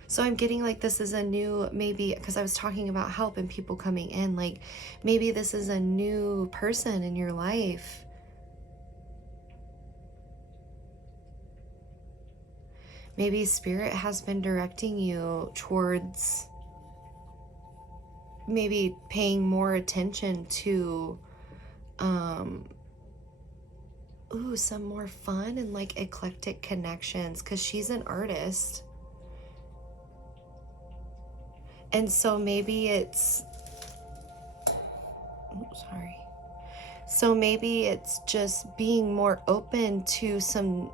So I'm getting like this is a new, maybe because I was talking about help and people coming in, like maybe this is a new person in your life. Maybe Spirit has been directing you towards maybe paying more attention to some more fun and like eclectic connections, because she's an artist. And so maybe it's, so maybe it's just being more open to some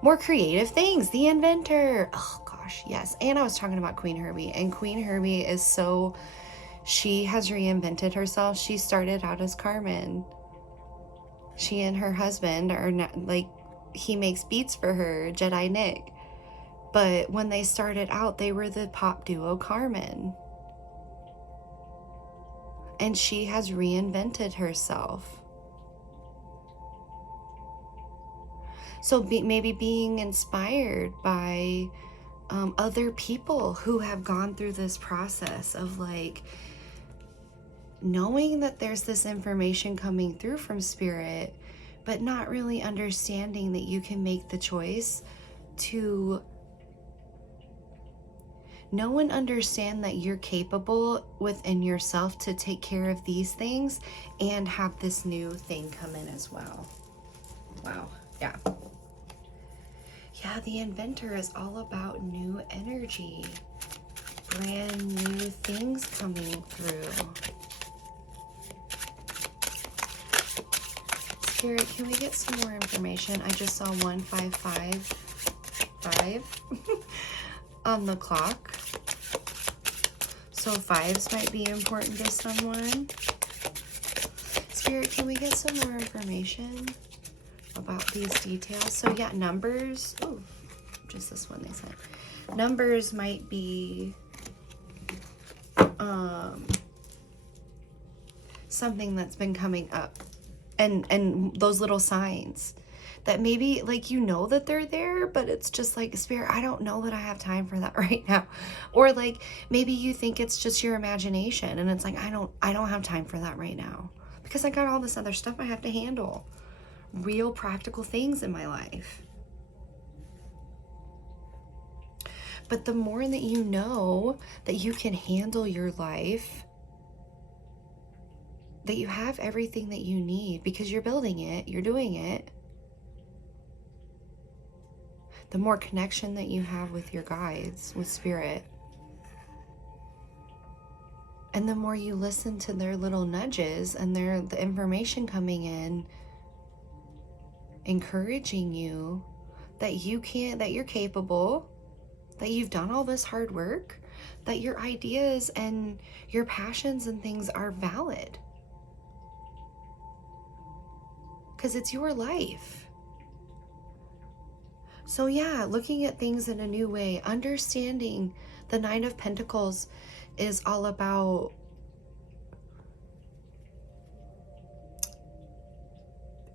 more creative things. The Inventor. Oh gosh, yes. And I was talking about Queen Herbie, and Queen Herbie is so, she has reinvented herself. She started out as Carmen. She and her husband are not, like, he makes beats for her, Jedi Nick. But when they started out, they were the pop duo Carmen. And she has reinvented herself. So maybe being inspired by other people who have gone through this process of like knowing that there's this information coming through from Spirit, but not really understanding that you can make the choice to know and understand that you're capable within yourself to take care of these things and have this new thing come in as well. Wow. Yeah. Yeah, the Inventor is all about new energy, brand new things coming through. Spirit, can we get some more information? I just saw 1555 on the clock. So fives might be important to someone. Spirit, can we get some more information about these details? So yeah, numbers. Oh, just this one they said. Numbers might be something that's been coming up. And those little signs that maybe like you know that they're there, but it's just like, Spirit, I don't know that I have time for that right now. Or like maybe you think it's just your imagination, and it's like, I don't have time for that right now because I got all this other stuff I have to handle. Real practical things in my life. But the more that you know that you can handle your life, that you have everything that you need because you're building it, you're doing it, the more connection that you have with your guides, with Spirit, and the more you listen to their little nudges and the information coming in, encouraging you that you're capable, that you've done all this hard work, that your ideas and your passions and things are valid. Because it's your life. So yeah, looking at things in a new way, understanding the Nine of Pentacles is all about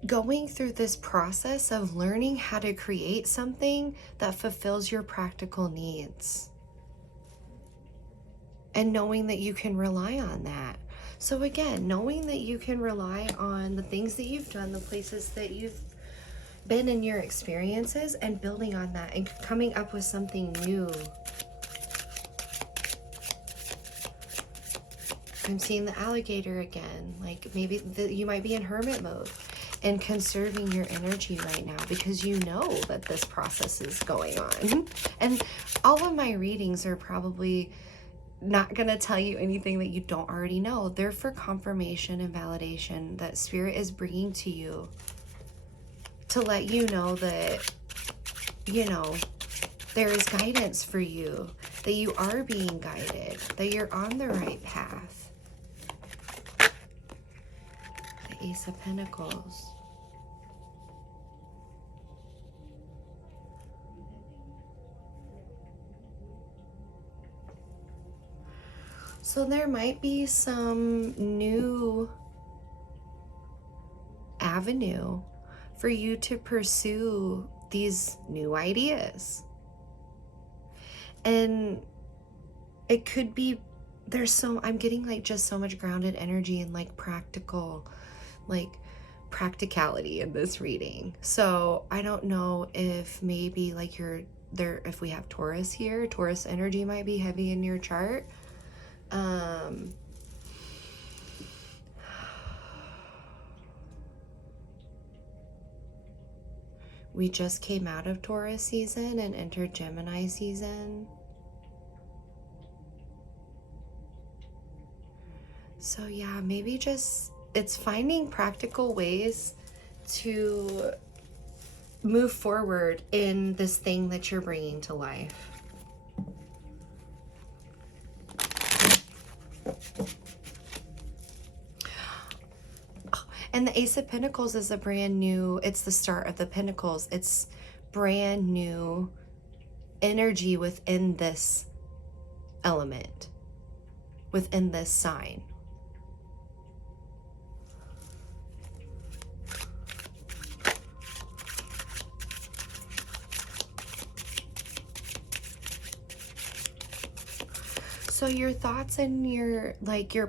going through this process of learning how to create something that fulfills your practical needs. And knowing that you can rely on that. So again, knowing that you can rely on the things that you've done, the places that you've been in your experiences, and building on that and coming up with something new. I'm seeing the alligator again. Like maybe you might be in hermit mode and conserving your energy right now because you know that this process is going on. And all of my readings are probably not going to tell you anything that you don't already know. They're for confirmation and validation that Spirit is bringing to you to let you know that, you know, there is guidance for you, that you are being guided, that you're on the right path. The Ace of Pentacles. So there might be some new avenue for you to pursue these new ideas. And it could be, I'm getting like just so much grounded energy and like practicality in this reading. So I don't know if maybe like if we have Taurus here, Taurus energy might be heavy in your chart. We just came out of Taurus season and entered Gemini season. So yeah, maybe it's finding practical ways to move forward in this thing that you're bringing to life. And the Ace of Pentacles is it's the start of the Pentacles. It's brand new energy within this element, within this sign. So your thoughts and your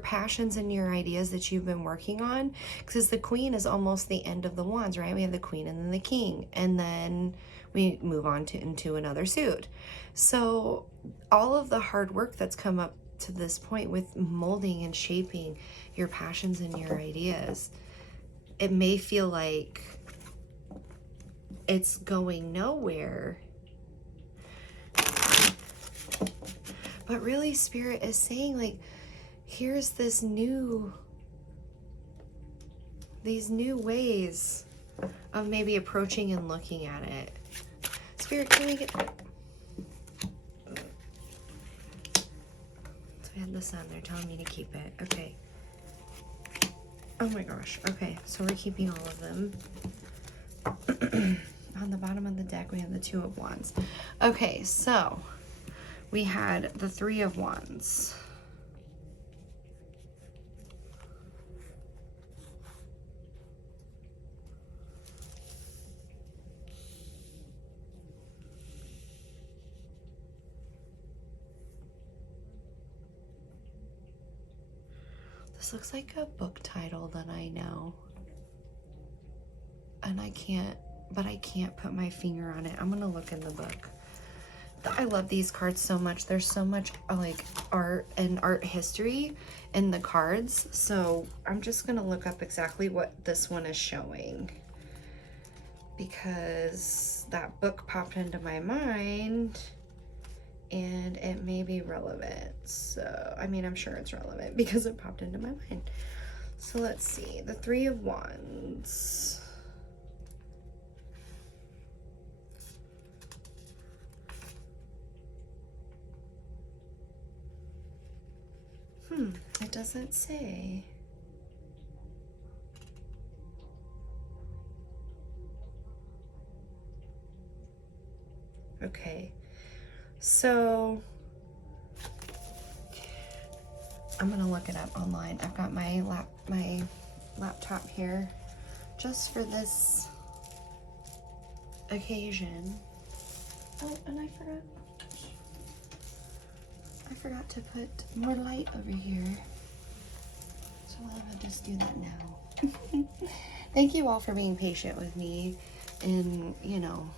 passions and your ideas that you've been working on, because the Queen is almost the end of the wands, right? We have the Queen and then the King, and then we move on into another suit. So all of the hard work that's come up to this point with molding and shaping your passions and your ideas, it may feel like it's going nowhere. But really, Spirit is saying, like, here's these new ways of maybe approaching and looking at it. Spirit, can we get... So I had the sun. They're telling me to keep it. Okay. Oh my gosh. Okay, so we're keeping all of them. On the bottom of the deck, we have the Two of Wands. Okay, so... we had the Three of Wands. This looks like a book title that I know. And I can't put my finger on it. I'm gonna look in the book. I love these cards so much. There's so much like art and art history in the cards. So I'm just gonna look up exactly what this one is showing, because that book popped into my mind and it may be relevant. So, I mean, I'm sure it's relevant because it popped into my mind. So let's see, the Three of Wands. It doesn't say. Okay, so I'm gonna look it up online. I've got my laptop here just for this occasion. Oh, and I forgot to put more light over here. So I'll just do that now. Thank you all for being patient with me and, you know,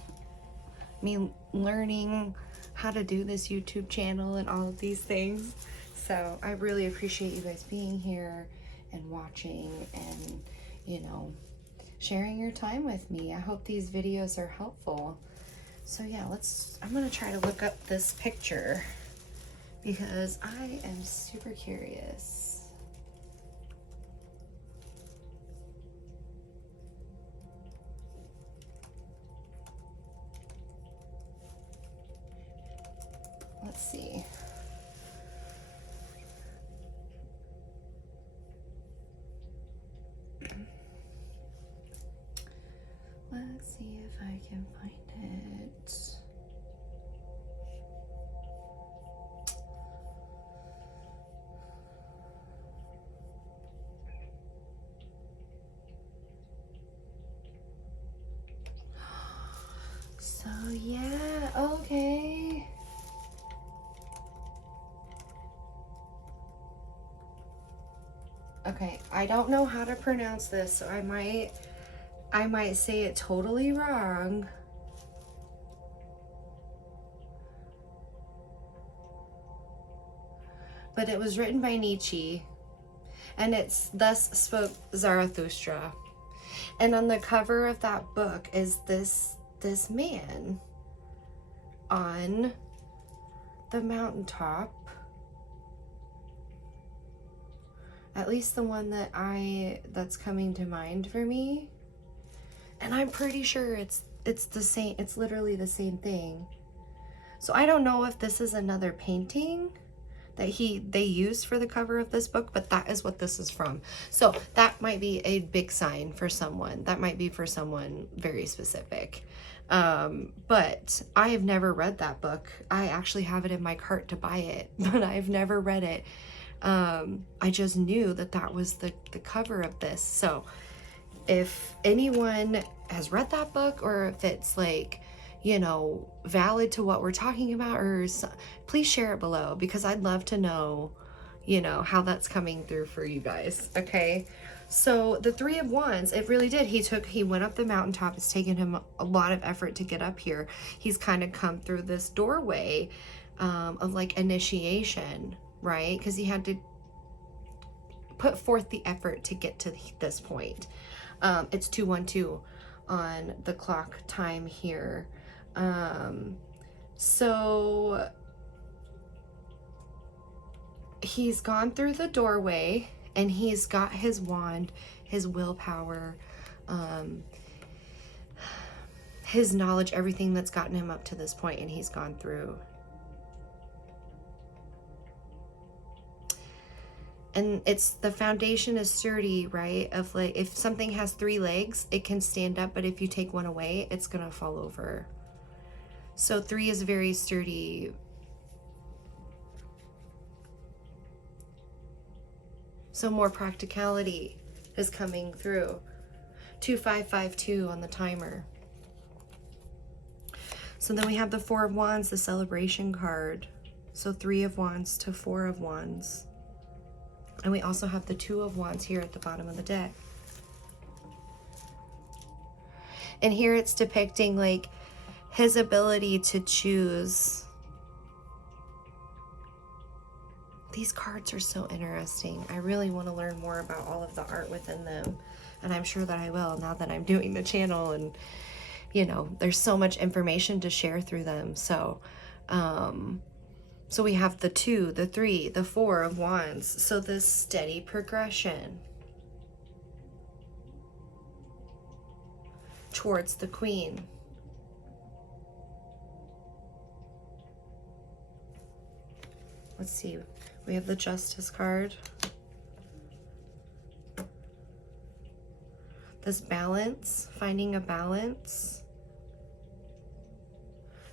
me learning how to do this YouTube channel and all of these things. So I really appreciate you guys being here and watching and, you know, sharing your time with me. I hope these videos are helpful. So yeah, I'm gonna try to look up this picture because I am super curious. Let's see. Let's see if I can find it. So yeah, okay. Okay, I don't know how to pronounce this, so I might say it totally wrong. But it was written by Nietzsche, and it's Thus Spoke Zarathustra. And on the cover of that book is this man on the mountaintop. At least the one that's coming to mind for me. And I'm pretty sure it's the same, it's literally the same thing. So I don't know if this is another painting that they used for the cover of this book, but that is what this is from. So that might be a big sign for someone. That might be for someone very specific. But I have never read that book. I actually have it in my cart to buy it, but I've never read it. I just knew that was the cover of this. So if anyone has read that book, or if it's like, you know, valid to what we're talking about, or please share it below, because I'd love to know, you know, how that's coming through for you guys. Okay, so the Three of Wands, it really did. He went up the mountaintop. It's taken him a lot of effort to get up here. He's kind of come through this doorway of like initiation, right? Because he had to put forth the effort to get to this point. It's 2:12 on the clock time here. So he's gone through the doorway, and he's got his wand, his willpower, his knowledge, everything that's gotten him up to this point, and he's gone through. And it's, the foundation is sturdy, right? Of like, if something has 3 legs, it can stand up, but if you take one away, it's gonna fall over. So 3 is very sturdy. So more practicality is coming through. 2552 on the timer. So then we have the Four of Wands, the celebration card. So 3 of Wands to 4 of Wands. And we also have the Two of Wands here at the bottom of the deck. And here it's depicting like his ability to choose. These cards are so interesting. I really want to learn more about all of the art within them. And I'm sure that I will, now that I'm doing the channel, and, you know, there's so much information to share through them. So, so we have the 2, the 3, the 4 of Wands. So this steady progression towards the Queen. Let's see. We have the Justice card. This balance, finding a balance.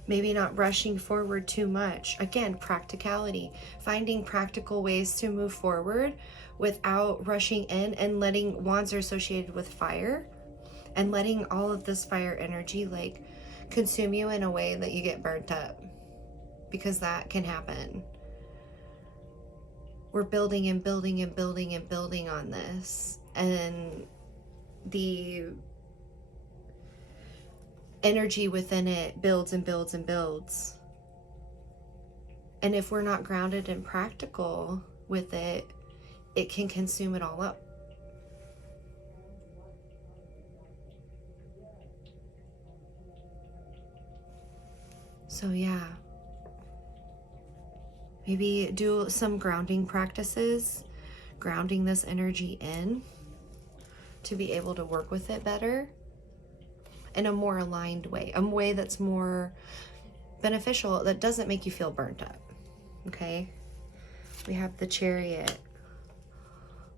Maybe not rushing forward too much. Again, practicality, finding practical ways to move forward without rushing in, and letting, wands are associated with fire, and letting all of this fire energy like consume you in a way that you get burnt up, because that can happen. We're building and building and building and building on this, and the energy within it builds and builds and builds. And if we're not grounded and practical with it, it can consume it all up. So yeah, maybe do some grounding practices, grounding this energy in to be able to work with it better in a more aligned way, a way that's more beneficial, that doesn't make you feel burnt up. Okay, we have the Chariot.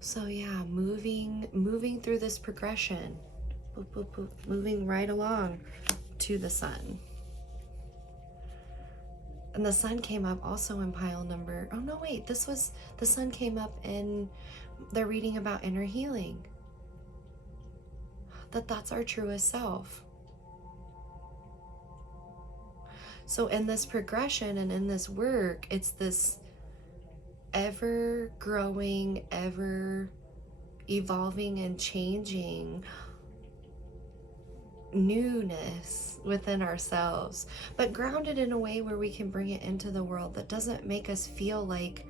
So yeah, moving through this progression, boop, boop, boop, moving right along to the Sun. And the Sun came up also in pile number, oh no wait, this was, the Sun came up in the reading about inner healing. That that's our truest self. So in this progression and in this work, it's this ever growing, ever evolving and changing newness within ourselves, but grounded in a way where we can bring it into the world that doesn't make us feel like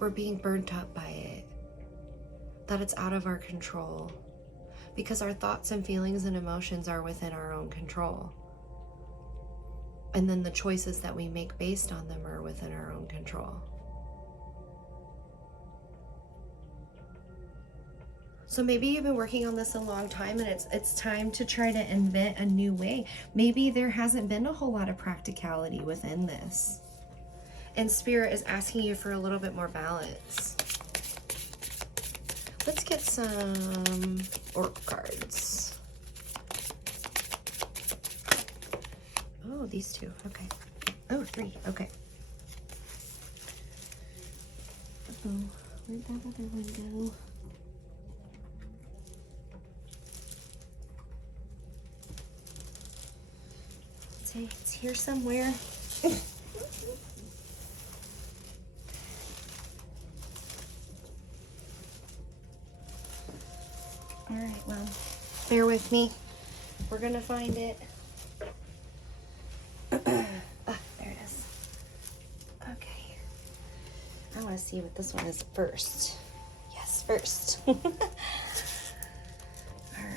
we're being burnt up by it, that it's out of our control, because our thoughts and feelings and emotions are within our own control. And then the choices that we make based on them are within our own control. So maybe you've been working on this a long time, and it's time to try to invent a new way. Maybe there hasn't been a whole lot of practicality within this, and Spirit is asking you for a little bit more balance. Let's get some oracle cards. Oh, these two. Okay. Oh, three. Okay. Uh-oh. Where'd that other one go? It's here somewhere. All right, well, bear with me. We're gonna find it. There it is. Okay. I want to see what this one is first. Yes, first. All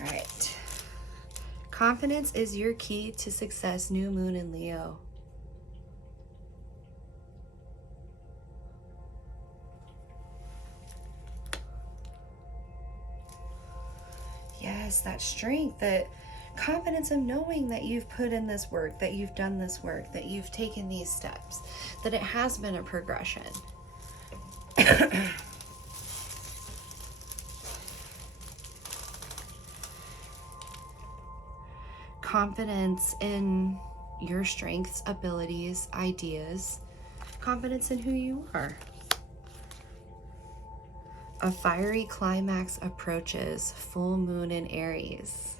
right. Confidence is your key to success, new moon in Leo. Yes, that strength, that confidence of knowing that you've put in this work, that you've done this work, that you've taken these steps, that it has been a progression. Confidence in your strengths, abilities, ideas, confidence in who you are. A fiery climax approaches, full moon in Aries.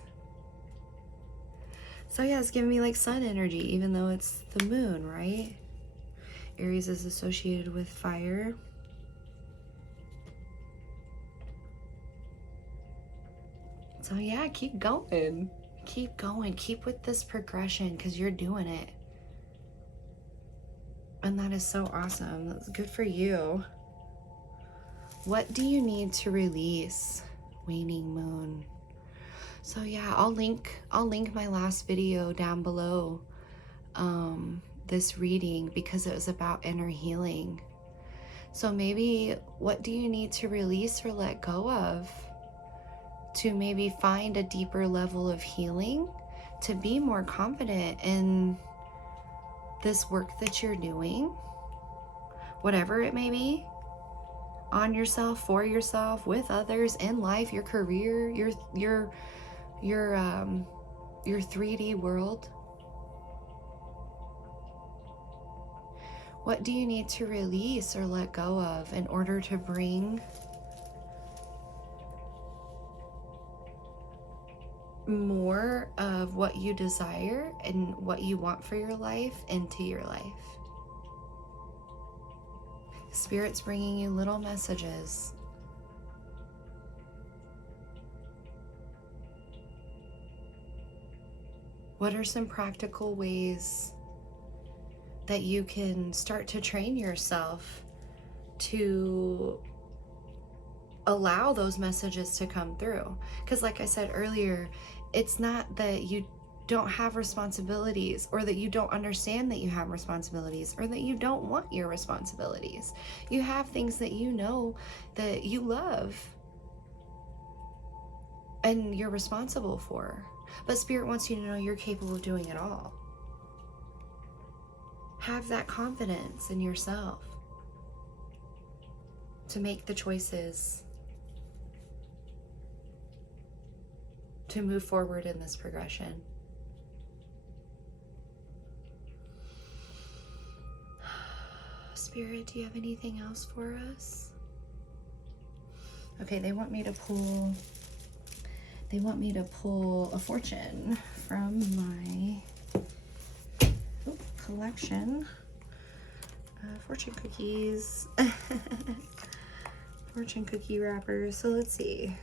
So yeah, it's giving me like sun energy, even though it's the moon, right? Aries is associated with fire. So yeah, keep going. Keep going. Keep with this progression, because you're doing it. And that is so awesome. That's good for you. What do you need to release, waning moon? So yeah, I'll link my last video down below, this reading, because it was about inner healing. So maybe what do you need to release or let go of to maybe find a deeper level of healing, to be more confident in this work that you're doing, whatever it may be, on yourself, for yourself, with others, in life, your career, your 3D world. What do you need to release or let go of in order to bring more of what you desire and what you want for your life into your life? Spirit's bringing you little messages. What are some practical ways that you can start to train yourself to allow those messages to come through? Because like I said earlier, it's not that you don't have responsibilities, or that you don't understand that you have responsibilities, or that you don't want your responsibilities. You have things that you know that you love and you're responsible for. But Spirit wants you to know you're capable of doing it all. Have that confidence in yourself to make the choices to move forward in this progression. Spirit, do you have anything else for us? Okay, they want me to pull a fortune from my collection. Fortune cookies. Fortune cookie wrappers. So let's see.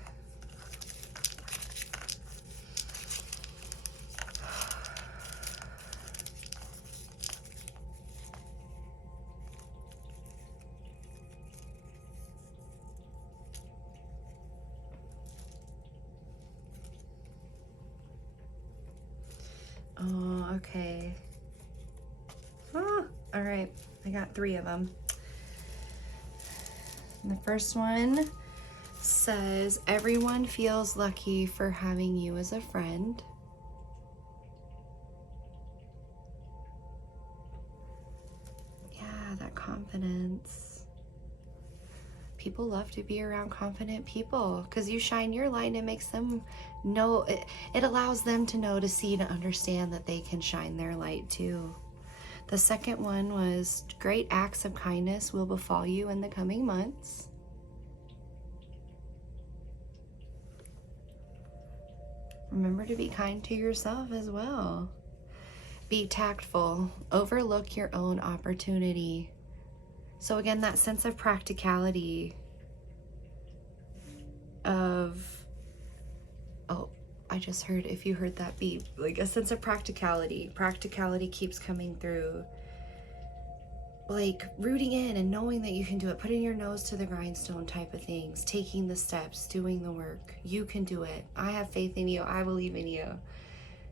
Oh, okay. Oh, all right. I got 3 of them. And the first one says, everyone feels lucky for having you as a friend. Yeah, that confidence. People love to be around confident people because you shine your light and it makes them know, it allows them to know, to see, to understand that they can shine their light too. The second one was, great acts of kindness will befall you in the coming months. Remember to be kind to yourself as well. Be tactful. Overlook your own opportunity. So again, that sense of practicality of, oh, I just heard, if you heard that beep, like a sense of practicality. Practicality keeps coming through. Like rooting in and knowing that you can do it, putting your nose to the grindstone type of things, taking the steps, doing the work. You can do it. I have faith in you. I believe in you.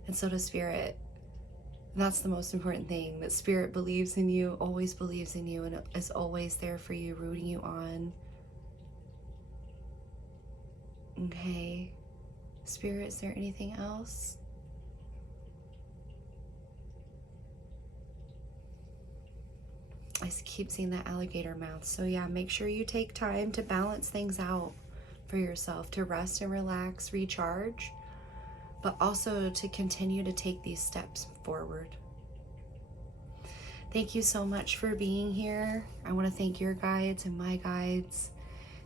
And so does Spirit. That's the most important thing, that Spirit believes in you, always believes in you, and is always there for you, rooting you on. Okay. Spirit, is there anything else? I keep seeing that alligator mouth. So yeah, make sure you take time to balance things out for yourself, to rest and relax, recharge, but also to continue to take these steps forward. Thank you so much for being here. I want to thank your guides and my guides.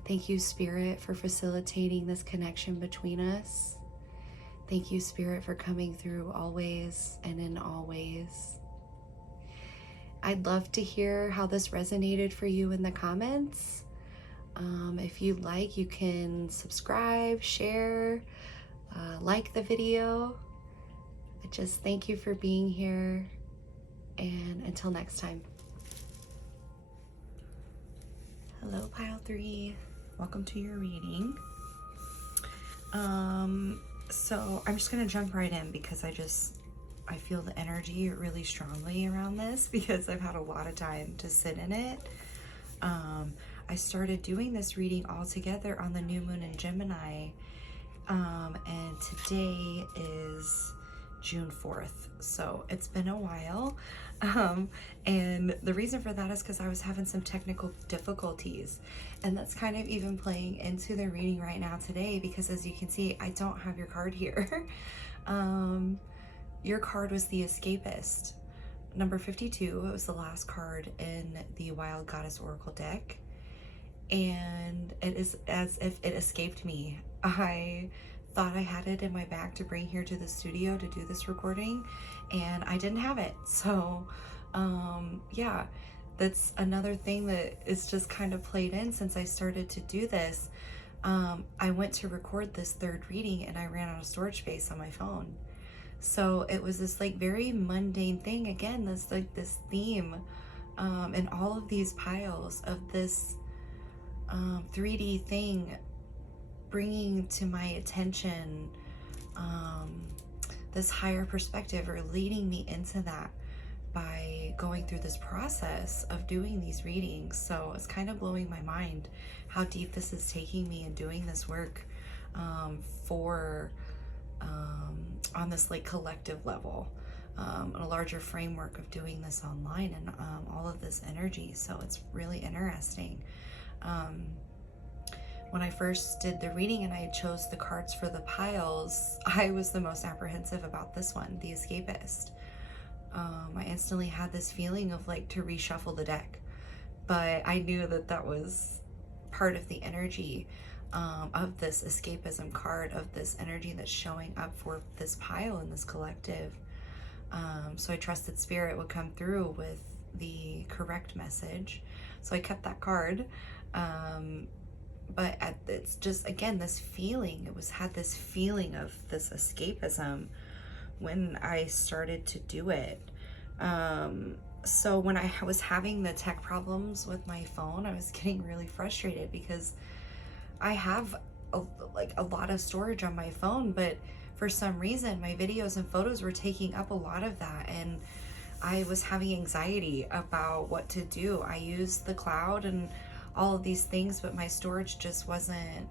Thank you, Spirit, for facilitating this connection between us. Thank you, Spirit, for coming through always and in all ways. I'd love to hear how this resonated for you in the comments. If you'd like, you can subscribe, share, like the video. I just thank you for being here, and until next time. Hello, Pile 3. Welcome to your reading. So I'm just gonna jump right in because I feel the energy really strongly around this because I've had a lot of time to sit in it. I started doing this reading all together on the new moon in Gemini, and today is June 4th, so it's been a while. And the reason for that is because I was having some technical difficulties, and that's kind of even playing into the reading right now today, because as you can see, I don't have your card here. Your card was the escapist. number 52. It was the last card in the Wild Goddess Oracle deck. And it is as if it escaped me. I thought I had it in my bag to bring here to the studio to do this recording, and I didn't have it. So yeah, that's another thing that is just kind of played in since I started to do this. I went to record this third reading and I ran out of storage space on my phone. So it was this like very mundane thing. Again, this like this theme in all of these piles of this 3D thing bringing to my attention this higher perspective, or leading me into that by going through this process of doing these readings. So it's kind of blowing my mind how deep this is taking me and doing this work on this like collective level, a larger framework of doing this online and all of this energy. So it's really interesting. When I first did the reading and I chose the cards for the piles, I was the most apprehensive about this one, the Escapist. I instantly had this feeling of like to reshuffle the deck, but I knew that that was part of the energy of this escapism card, of this energy that's showing up for this pile in this collective. So I trusted Spirit would come through with the correct message. So I kept that card. But it's just, again, this feeling, had this feeling of this escapism when I started to do it. So when I was having the tech problems with my phone, I was getting really frustrated because I have a lot of storage on my phone, but for some reason my videos and photos were taking up a lot of that, and I was having anxiety about what to do. I used the cloud and all of these things, but my storage just wasn't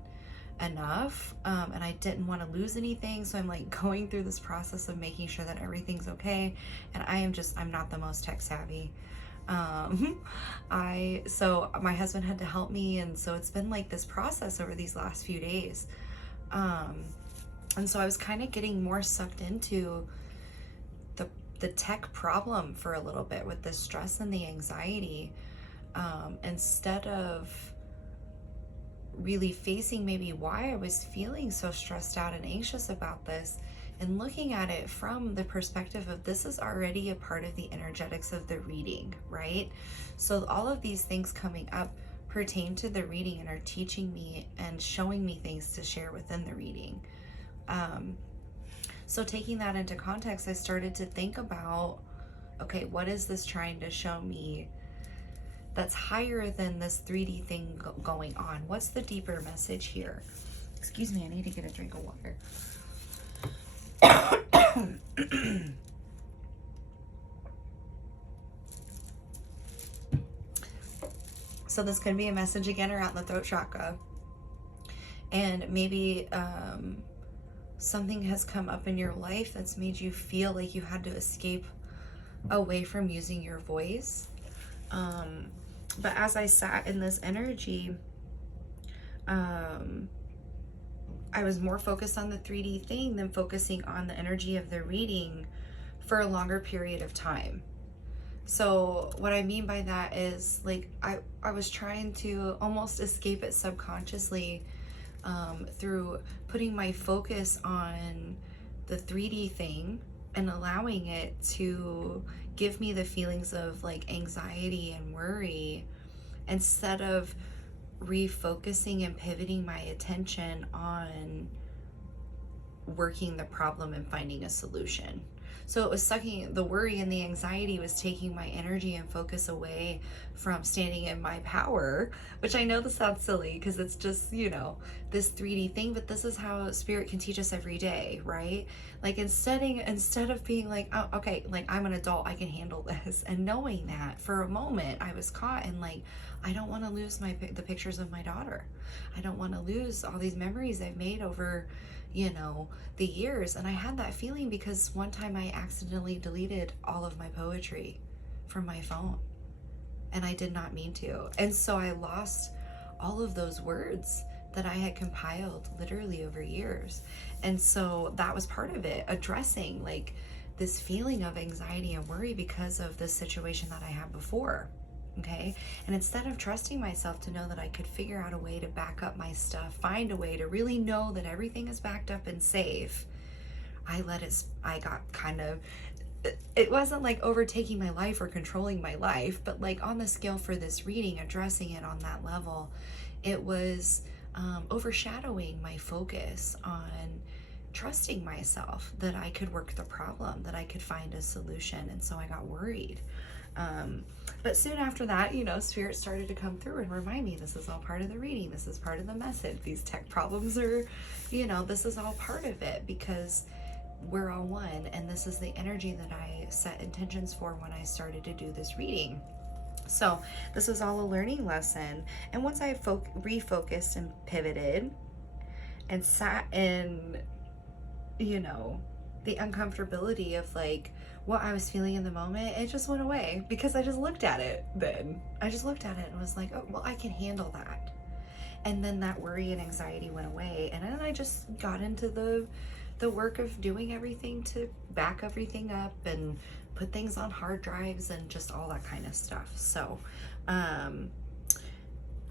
enough, and I didn't want to lose anything. So I'm like going through this process of making sure that everything's okay, and I'm not the most tech savvy. So my husband had to help me, and so it's been like this process over these last few days. And so I was kind of getting more sucked into the tech problem for a little bit with the stress and the anxiety, instead of really facing maybe why I was feeling so stressed out and anxious about this, and looking at it from the perspective of this is already a part of the energetics of the reading, right? So all of these things coming up pertain to the reading and are teaching me and showing me things to share within the reading. So taking that into context, I started to think about, okay, what is this trying to show me that's higher than this 3D thing going on? What's the deeper message here? Excuse me, I need to get a drink of water. So this could be a message again around the throat chakra, and maybe something has come up in your life that's made you feel like you had to escape away from using your voice. But as I sat in this energy, I was more focused on the 3D thing than focusing on the energy of the reading for a longer period of time. So what I mean by that is, like, I was trying to almost escape it subconsciously through putting my focus on the 3D thing and allowing it to give me the feelings of like anxiety and worry, instead of refocusing and pivoting my attention on working the problem and finding a solution. So it was sucking, the worry and the anxiety was taking my energy and focus away from standing in my power, which I know this sounds silly because it's just, you know, this 3D thing, but this is how Spirit can teach us every day, right? Like instead of being like, oh, okay, like I'm an adult, I can handle this. And knowing that for a moment I was caught in like, I don't want to lose the pictures of my daughter. I don't want to lose all these memories I've made over, you know, the years. And I had that feeling because one time I accidentally deleted all of my poetry from my phone, and I did not mean to. And so I lost all of those words that I had compiled literally over years. And so that was part of it, addressing like this feeling of anxiety and worry because of this situation that I had before. Okay. And instead of trusting myself to know that I could figure out a way to back up my stuff, find a way to really know that everything is backed up and safe, I got kind of, it wasn't like overtaking my life or controlling my life, but like on the scale for this reading, addressing it on that level, it was overshadowing my focus on trusting myself that I could work the problem, that I could find a solution. And so I got worried. But soon after that, you know, Spirit started to come through and remind me, this is all part of the reading. This is part of the message. These tech problems are, you know, this is all part of it, because we're all one. And this is the energy that I set intentions for when I started to do this reading. So this was all a learning lesson. And once I refocused and pivoted and sat in, you know, the uncomfortability of like what I was feeling in the moment, it just went away, because I just looked at it then. I just looked at it and was like, oh, well, I can handle that. And then that worry and anxiety went away. And then I just got into the work of doing everything to back everything up and put things on hard drives and just all that kind of stuff. So,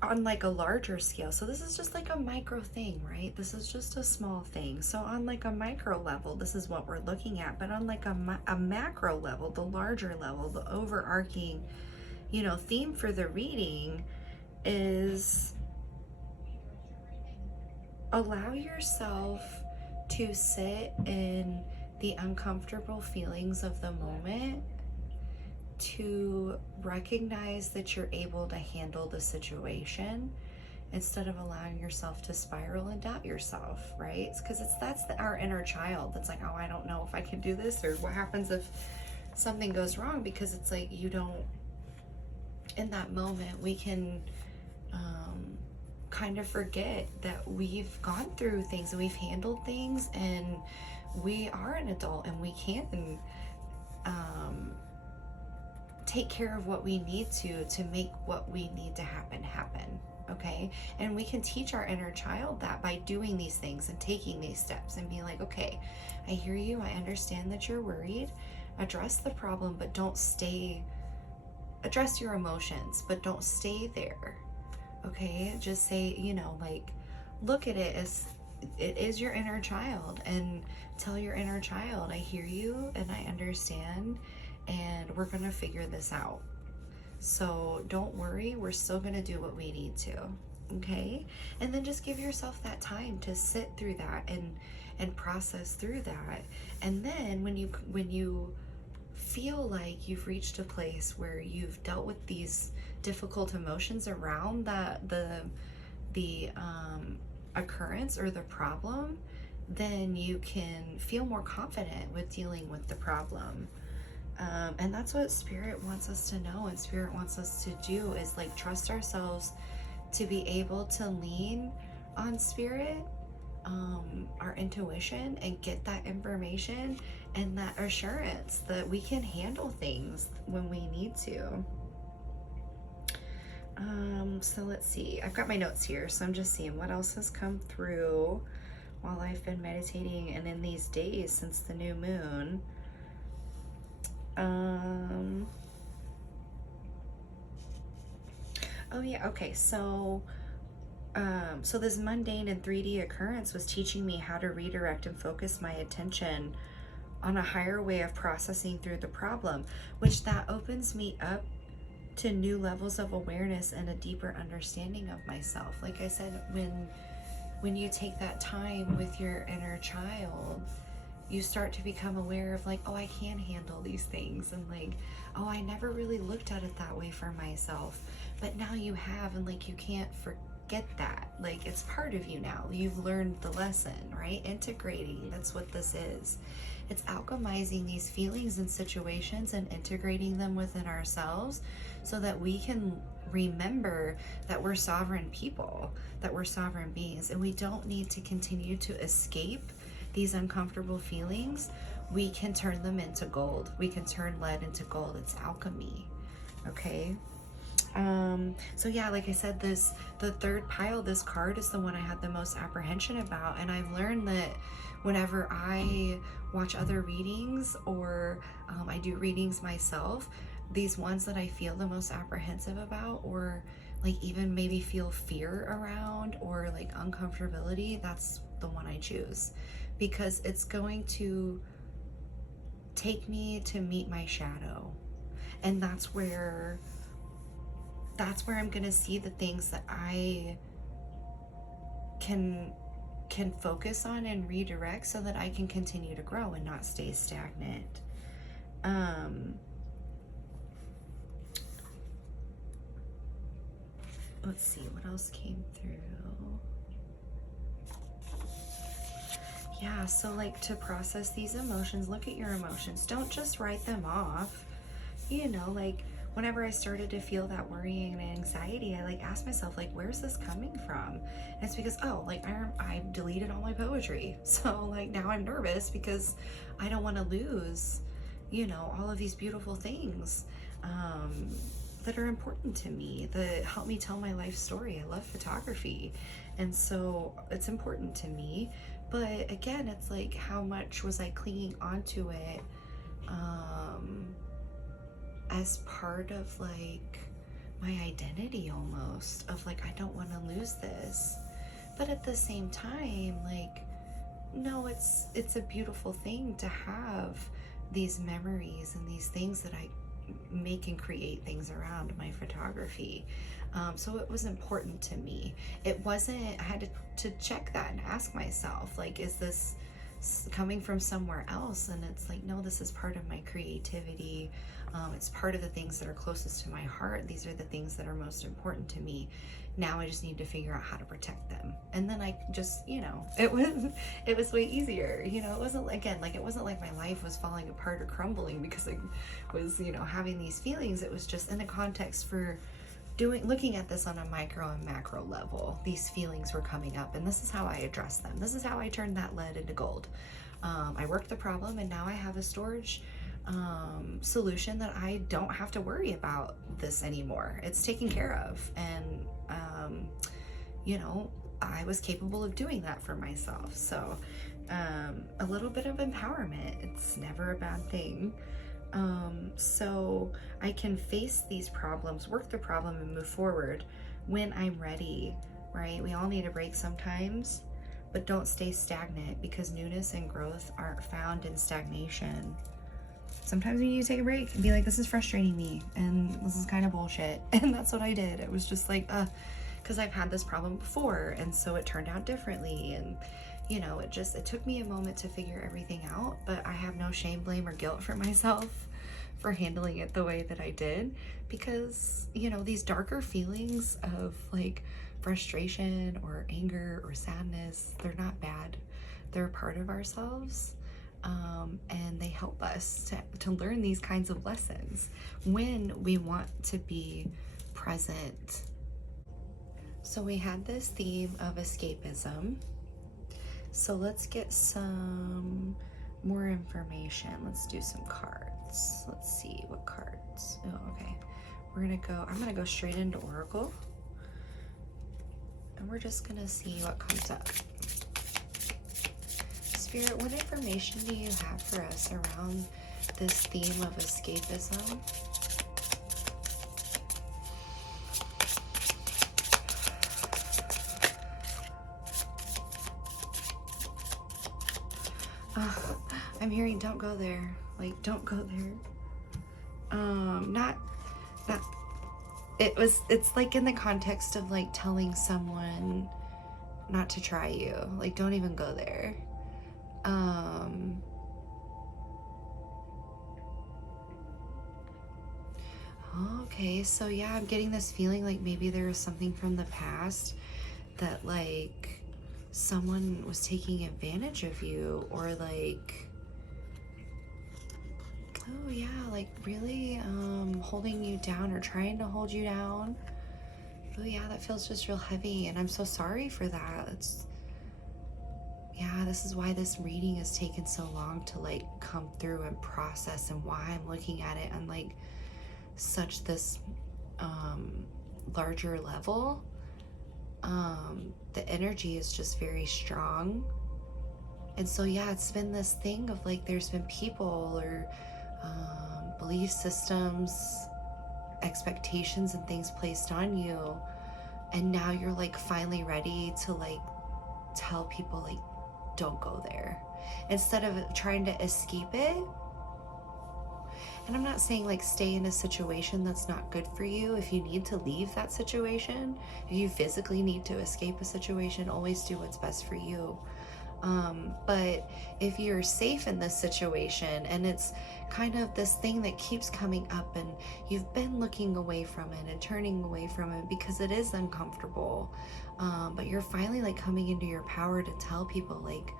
on like a larger scale, so this is just like a micro thing, right? This is just a small thing. So on like a micro level, this is what we're looking at. But on like a macro level, the larger level, the overarching, you know, theme for the reading is allow yourself to sit in the uncomfortable feelings of the moment, to recognize that you're able to handle the situation instead of allowing yourself to spiral and doubt yourself, right? Because that's our inner child that's like, oh, I don't know if I can do this, or what happens if something goes wrong, because it's like you don't, in that moment, we can kind of forget that we've gone through things and we've handled things, and we are an adult and we can take care of what we need to make what we need to happen. Okay. And we can teach our inner child that by doing these things and taking these steps and being like, okay, I hear you, I understand that you're worried, address the problem, but don't stay, address your emotions, but don't stay there. Okay. Just say, you know, like, look at it as it is your inner child, and tell your inner child, I hear you and I understand, and we're gonna figure this out. So don't worry, we're still gonna do what we need to. Okay. And then just give yourself that time to sit through that and process through that. And then when you feel like you've reached a place where you've dealt with these difficult emotions around the occurrence or the problem, then you can feel more confident with dealing with the problem. And that's what Spirit wants us to know, and Spirit wants us to do, is like trust ourselves to be able to lean on Spirit, our intuition, and get that information and that assurance that we can handle things when we need to. So let's see, I've got my notes here, so I'm just seeing what else has come through while I've been meditating and in these days since the new moon. Oh yeah, okay, so this mundane and 3D occurrence was teaching me how to redirect and focus my attention on a higher way of processing through the problem, which that opens me up to new levels of awareness and a deeper understanding of myself. Like I said, when you take that time with your inner child, you start to become aware of like, oh, I can handle these things, and like, oh, I never really looked at it that way for myself, but now you have, and like, you can't forget that. Like, it's part of you now. You've learned the lesson, right? Integrating, that's what this is. It's alchemizing these feelings and situations and integrating them within ourselves so that we can remember that we're sovereign people, that we're sovereign beings, and we don't need to continue to escape these uncomfortable feelings. We can turn them into gold. We can turn lead into gold. It's alchemy. Okay. So yeah, like I said, the third pile, this card is the one I had the most apprehension about. And I've learned that whenever I watch other readings, or I do readings myself, these ones that I feel the most apprehensive about, or like even maybe feel fear around, or like uncomfortability, that's the one I choose, because it's going to take me to meet my shadow. And that's where I'm gonna see the things that I can focus on and redirect, so that I can continue to grow and not stay stagnant. Let's see what else came through. Yeah, so like, to process these emotions, look at your emotions. Don't just write them off. You know, like, whenever I started to feel that worrying and anxiety, I like asked myself, like, where's this coming from? And it's because, oh, like, I deleted all my poetry. So like, now I'm nervous because I don't want to lose, you know, all of these beautiful things that are important to me, that help me tell my life story. I love photography, and so it's important to me. But again, it's like, how much was I clinging onto it as part of like my identity, almost, of like, I don't want to lose this. But at the same time, like, no, it's a beautiful thing to have these memories and these things that I make and create things around my photography. So it was important to me. It wasn't, I had to check that and ask myself, like, is this coming from somewhere else? And it's like, no, this is part of my creativity. It's part of the things that are closest to my heart. These are the things that are most important to me. Now I just need to figure out how to protect them. And then I just, you know, it was way easier. You know, it wasn't, again, like, it wasn't like my life was falling apart or crumbling because I was, you know, having these feelings. It was just in a context for looking at this on a micro and macro level. These feelings were coming up, and this is how I addressed them. This is how I turned that lead into gold. I worked the problem, and now I have a storage solution that I don't have to worry about this anymore. It's taken care of. And you know, I was capable of doing that for myself. So a little bit of empowerment, it's never a bad thing. So I can face these problems, work the problem, and move forward when I'm ready, right? We all need a break sometimes, but don't stay stagnant, because newness and growth aren't found in stagnation. Sometimes we need to take a break and be like, this is frustrating me, and this is kind of bullshit. And that's what I did. It was just like, because I've had this problem before, and so it turned out differently. And you know, it took me a moment to figure everything out, but I have no shame, blame, or guilt for myself for handling it the way that I did, because, you know, these darker feelings of like frustration or anger or sadness, they're not bad. They're a part of ourselves. And they help us to learn these kinds of lessons when we want to be present. So we had this theme of escapism. So let's get some more information. Let's do some cards. Let's see what cards. Oh, okay. I'm gonna go straight into Oracle. And we're just gonna see what comes up. Spirit, what information do you have for us around this theme of escapism? I'm hearing don't go there. Like, don't go there. It's like in the context of like telling someone not to try you. Like, don't even go there. Okay, so yeah, I'm getting this feeling like maybe there was something from the past that like someone was taking advantage of you, or like, oh yeah, like really holding you down or trying to hold you down. Oh yeah, that feels just real heavy, and I'm so sorry for that. Yeah, this is why this reading has taken so long to like come through and process, and why I'm looking at it on like such this larger level. The energy is just very strong. And so, yeah, it's been this thing of like, there's been people or belief systems, expectations and things placed on you. And now you're like finally ready to like tell people like, don't go there. Instead of trying to escape it. And I'm not saying like stay in a situation that's not good for you. If you need to leave that situation, if you physically need to escape a situation, always do what's best for you. But if you're safe in this situation and it's kind of this thing that keeps coming up and you've been looking away from it and turning away from it because it is uncomfortable, but you're finally like coming into your power to tell people like,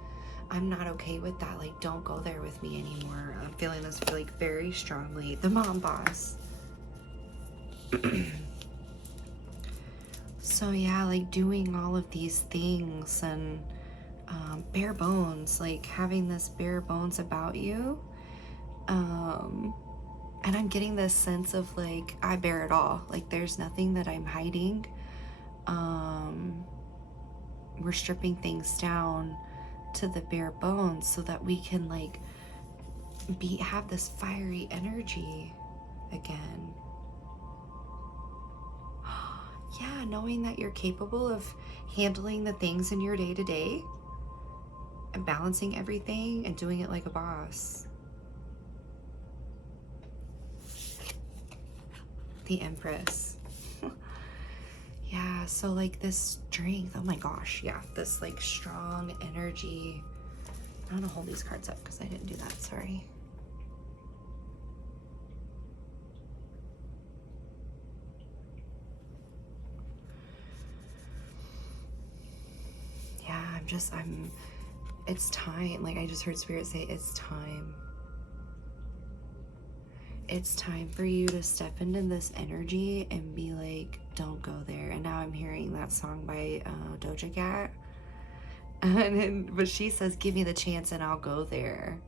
I'm not okay with that. Like, don't go there with me anymore. I'm feeling this like very strongly. The mom boss. So yeah, like doing all of these things and bare bones, like having this bare bones about you. And I'm getting this sense of like, I bear it all. Like there's nothing that I'm hiding. We're stripping things down to the bare bones so that we can like have this fiery energy again. Yeah, knowing that you're capable of handling the things in your day-to-day and balancing everything and doing it like a boss. The Empress. Yeah, so like this strength, oh my gosh, yeah, this like strong energy. I'm gonna hold these cards up because I didn't do that, sorry. Yeah, it's time. Like I just heard Spirit say, it's time. It's time for you to step into this energy and be like, don't go there. And now I'm hearing that song by Doja Cat. But she says, give me the chance and I'll go there.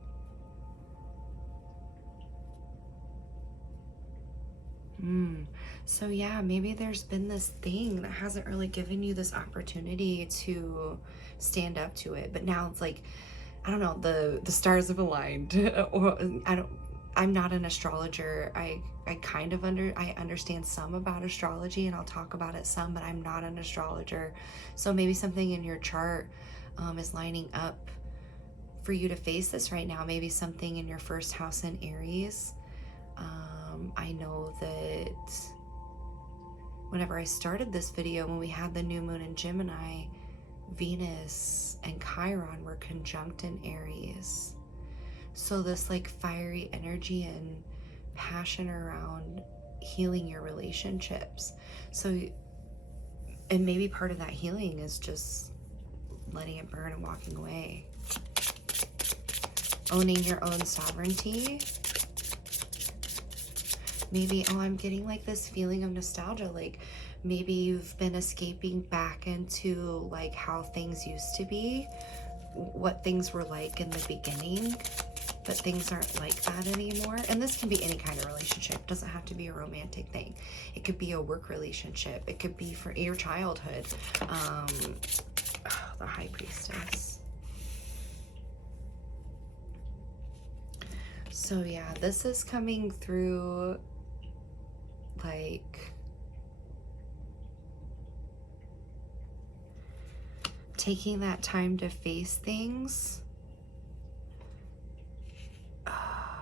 So yeah, maybe there's been this thing that hasn't really given you this opportunity to stand up to it. But now it's like, I don't know, the stars have aligned. Or I'm not an astrologer. I kind of I understand some about astrology and I'll talk about it some, but I'm not an astrologer. So maybe something in your chart is lining up for you to face this right now. Maybe something in your first house in Aries. I know that whenever I started this video, when we had the new moon in Gemini, Venus and Chiron were conjunct in Aries. So this like fiery energy and passion around healing your relationships. So, and maybe part of that healing is just letting it burn and walking away. Owning your own sovereignty. Maybe, oh, I'm getting like this feeling of nostalgia. Like maybe you've been escaping back into like how things used to be, what things were like in the beginning, but things aren't like that anymore. And this can be any kind of relationship. It doesn't have to be a romantic thing. It could be a work relationship. It could be for your childhood. The High Priestess. So yeah, this is coming through like taking that time to face things. Oh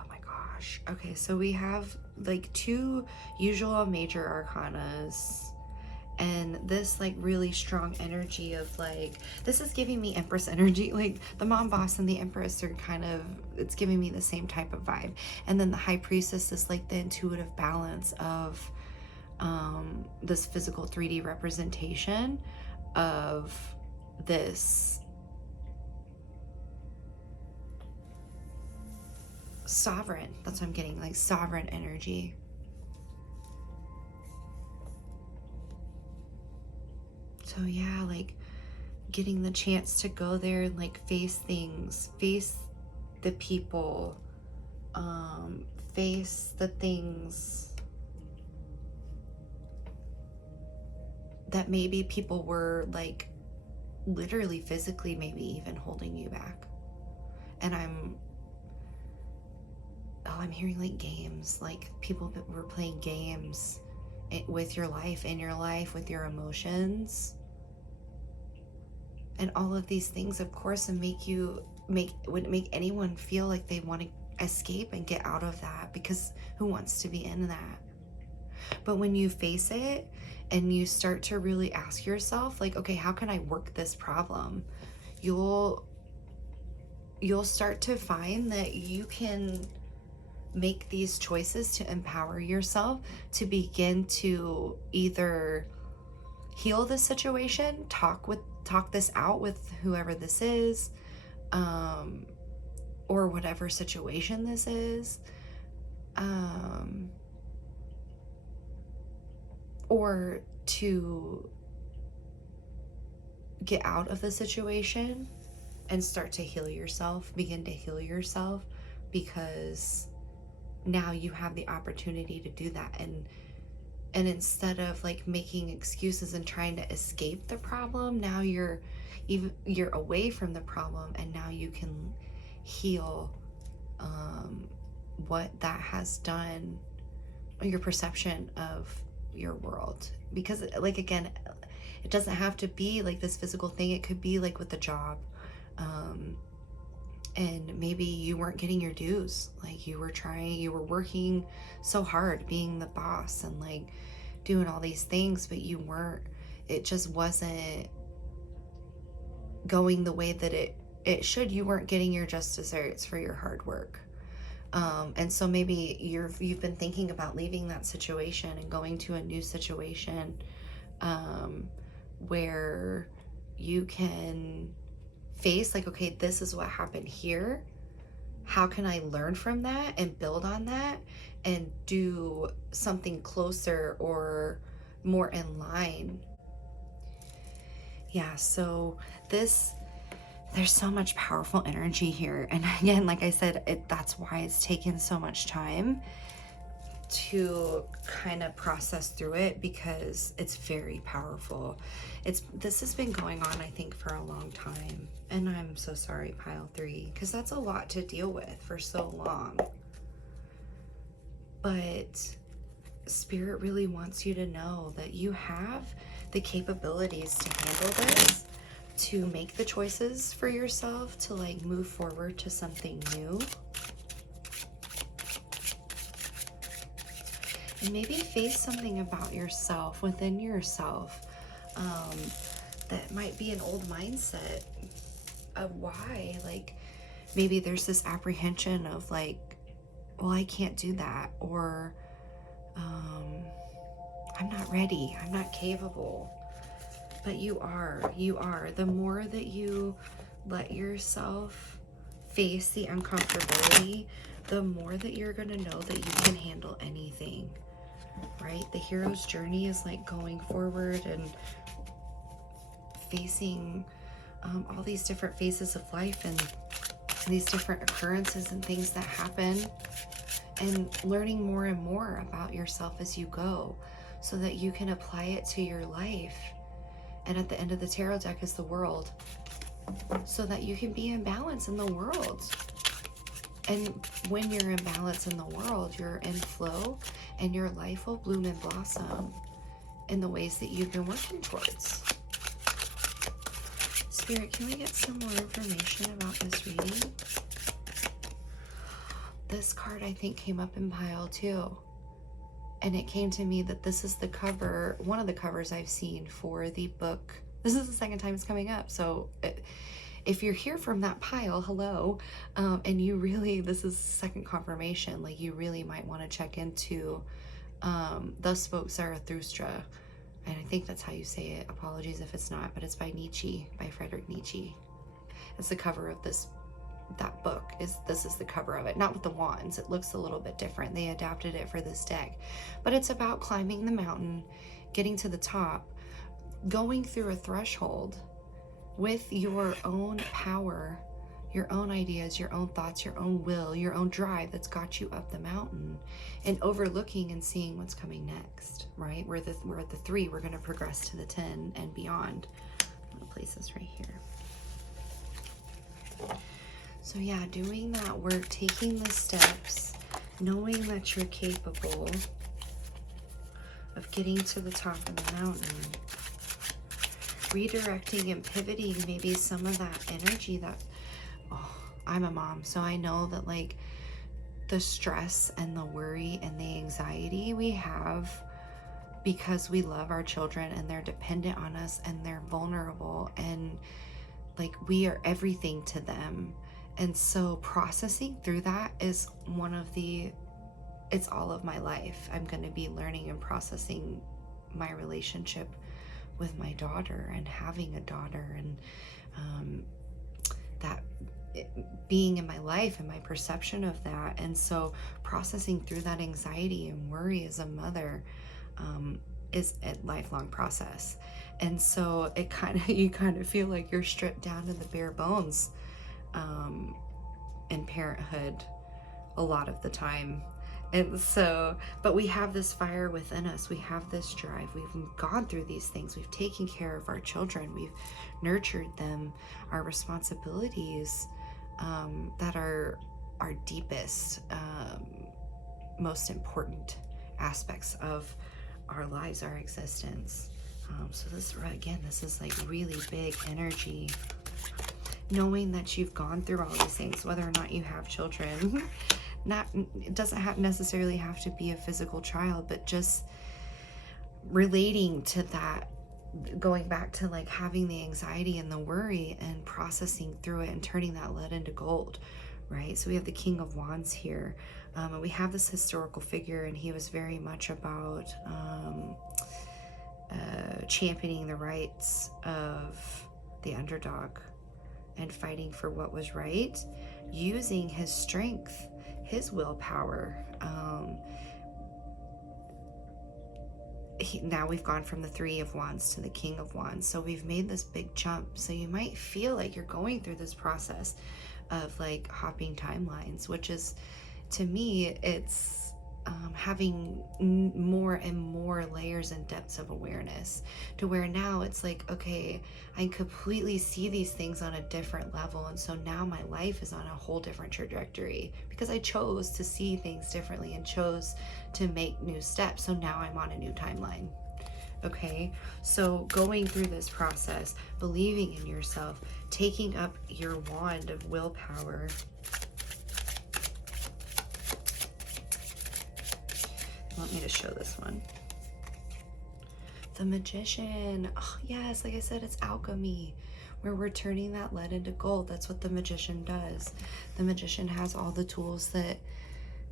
my gosh. Okay, so we have like 2 usual major arcanas and this like really strong energy of like, this is giving me Empress energy. Like the Mom Boss and the Empress are kind of, it's giving me the same type of vibe. And then the High Priestess is like the intuitive balance of this physical 3D representation of this sovereign, that's what I'm getting, like sovereign energy. So yeah, like getting the chance to go there and like face things, face the people, face the things that maybe people were like literally physically maybe even holding you back. And I'm hearing like games, like people were playing games with your life, in your life, with your emotions. And all of these things, of course, would make anyone feel like they want to escape and get out of that, because who wants to be in that? But when you face it and you start to really ask yourself, like, okay, how can I work this problem? You'll start to find that you can make these choices to empower yourself to begin to either heal the situation, talk this out with whoever this is, or whatever situation this is, or to get out of the situation and start to heal yourself, begin to heal yourself, because now you have the opportunity to do that. And instead of like making excuses and trying to escape the problem, now you're away from the problem, and now you can heal what that has done, your perception of your world. Because like, again, it doesn't have to be like this physical thing. It could be like with the job, and maybe you weren't getting your dues. Like you were working so hard being the boss and like doing all these things, but it just wasn't going the way that it should. You weren't getting your just desserts for your hard work. And so maybe you've been thinking about leaving that situation and going to a new situation, where you can face like, okay, this is what happened here. How can I learn from that and build on that and do something closer or more in line? Yeah, so there's so much powerful energy here. And again, like I said, that's why it's taken so much time to kind of process through it, because it's very powerful. This has been going on, I think, for a long time. And I'm so sorry, pile 3, because that's a lot to deal with for so long. But Spirit really wants you to know that you have the capabilities to handle this, to make the choices for yourself, to like move forward to something new. And maybe face something about yourself, within yourself, that might be an old mindset of why. Like maybe there's this apprehension of like, well, I can't do that, or I'm not ready, I'm not capable. But you are. The more that you let yourself face the uncomfortability, the more that you're going to know that you can handle anything, right? The hero's journey is like going forward and facing all these different phases of life and these different occurrences and things that happen, and learning more and more about yourself as you go, so that you can apply it to your life. And at the end of the tarot deck is the World, so that you can be in balance in the world. And when you're in balance in the world, you're in flow, and your life will bloom and blossom in the ways that you've been working towards. Spirit, can we get some more information about this reading? This card, I think, came up in pile 2. And it came to me that this is the cover, one of the covers I've seen for the book. This is the second time it's coming up. So if you're here from that pile, hello. And you really, this is second confirmation, like you really might want to check into Thus Spoke Zarathustra. And I think that's how you say it. Apologies if it's not, but it's by Nietzsche, by Friedrich Nietzsche. It's the cover of that book. This is the cover of it, not with the wands. It looks a little bit different. They adapted it for this deck, but it's about climbing the mountain, getting to the top, going through a threshold with your own power, your own ideas, your own thoughts, your own will, your own drive that's got you up the mountain, and overlooking and seeing what's coming next, right? We're at the 3, we're going to progress to the 10 and beyond. I'm going to place this right here. So yeah, doing that work, taking the steps, knowing that you're capable of getting to the top of the mountain, redirecting and pivoting maybe some of that energy that, oh, I'm a mom, so I know that like the stress and the worry and the anxiety we have because we love our children and they're dependent on us and they're vulnerable and like we are everything to them. And so processing through that is it's all of my life. I'm going to be learning and processing my relationship with my daughter and having a daughter and that being in my life and my perception of that. And so processing through that anxiety and worry as a mother is a lifelong process. And so you kind of feel like you're stripped down to the bare bones in parenthood a lot of the time. And so, but we have this fire within us. We have this drive. We've gone through these things. We've taken care of our children. We've nurtured them. Our responsibilities that are our deepest, most important aspects of our lives, our existence. So this is like really big energy. Knowing that you've gone through all these things, whether or not you have children. It doesn't necessarily have to be a physical child, but just relating to that, going back to like having the anxiety and the worry and processing through it and turning that lead into gold, right? So we have the King of Wands here, and we have this historical figure, and he was very much about championing the rights of the underdog and fighting for what was right, using his strength, his willpower. Now we've gone from the Three of Wands to the King of Wands. So we've made this big jump. So you might feel like you're going through this process of like hopping timelines, which is, to me, it's having more and more layers and depths of awareness, to where now it's like, okay, I completely see these things on a different level. And so now my life is on a whole different trajectory because I chose to see things differently and chose to make new steps. So now I'm on a new timeline. Okay, so going through this process, believing in yourself, taking up your wand of willpower. Want me to show this one? The Magician. Oh, yes, like I said, it's alchemy, where we're turning that lead into gold. That's what the Magician does. The Magician has all the tools that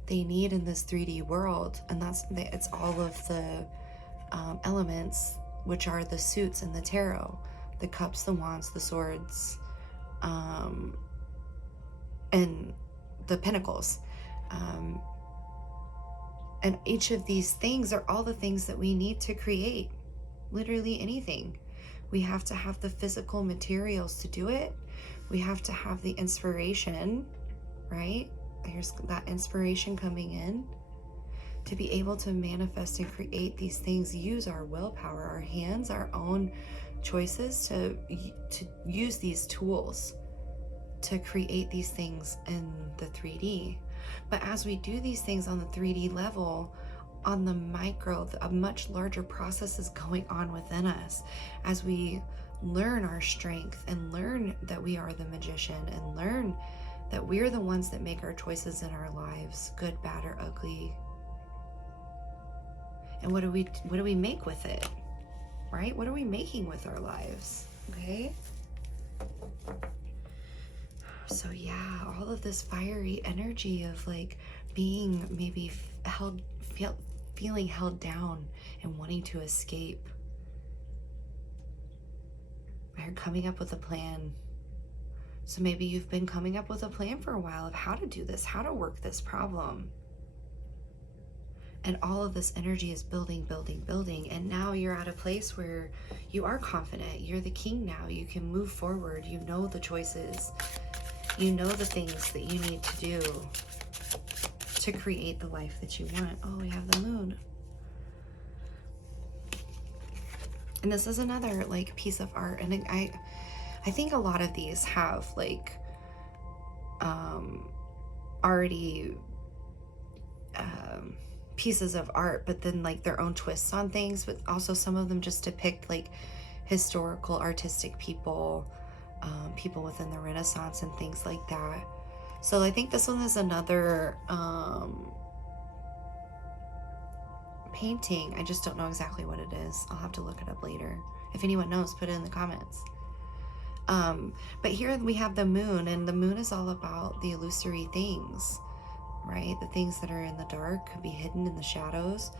they need in this 3D world, and it's all of the elements, which are the suits in the tarot, the cups, the wands, the swords, and the pentacles. And each of these things are all the things that we need to create literally anything. We have to have the physical materials to do it. We have to have the inspiration, right? Here's that inspiration coming in to be able to manifest and create these things. Use our willpower, our hands, our own choices to use these tools to create these things in the 3D. But as we do these things on the 3D level, on the micro, a much larger process is going on within us as we learn our strength and learn that we are the Magician and learn that we're the ones that make our choices in our lives, good, bad, or ugly. And what do we make with it, right? What are we making with our lives, okay? So yeah, all of this fiery energy of like being maybe feeling held down and wanting to escape. Or coming up with a plan. So maybe you've been coming up with a plan for a while of how to do this, how to work this problem. And all of this energy is building, building, building. And now you're at a place where you are confident. You're the king now. You can move forward. You know the choices. You know the things that you need to do to create the life that you want. Oh, we have the moon. And this is another like piece of art. And I think a lot of these have like already pieces of art, but then like their own twists on things. But also some of them just depict like historical artistic people, people within the Renaissance and things like that. So I think this one is another painting. I just don't know exactly what it is. I'll have to look it up later. If anyone knows, put it in the comments. But here we have the moon, and the moon is all about the illusory things, right? The things that are in the dark could be hidden in the shadows,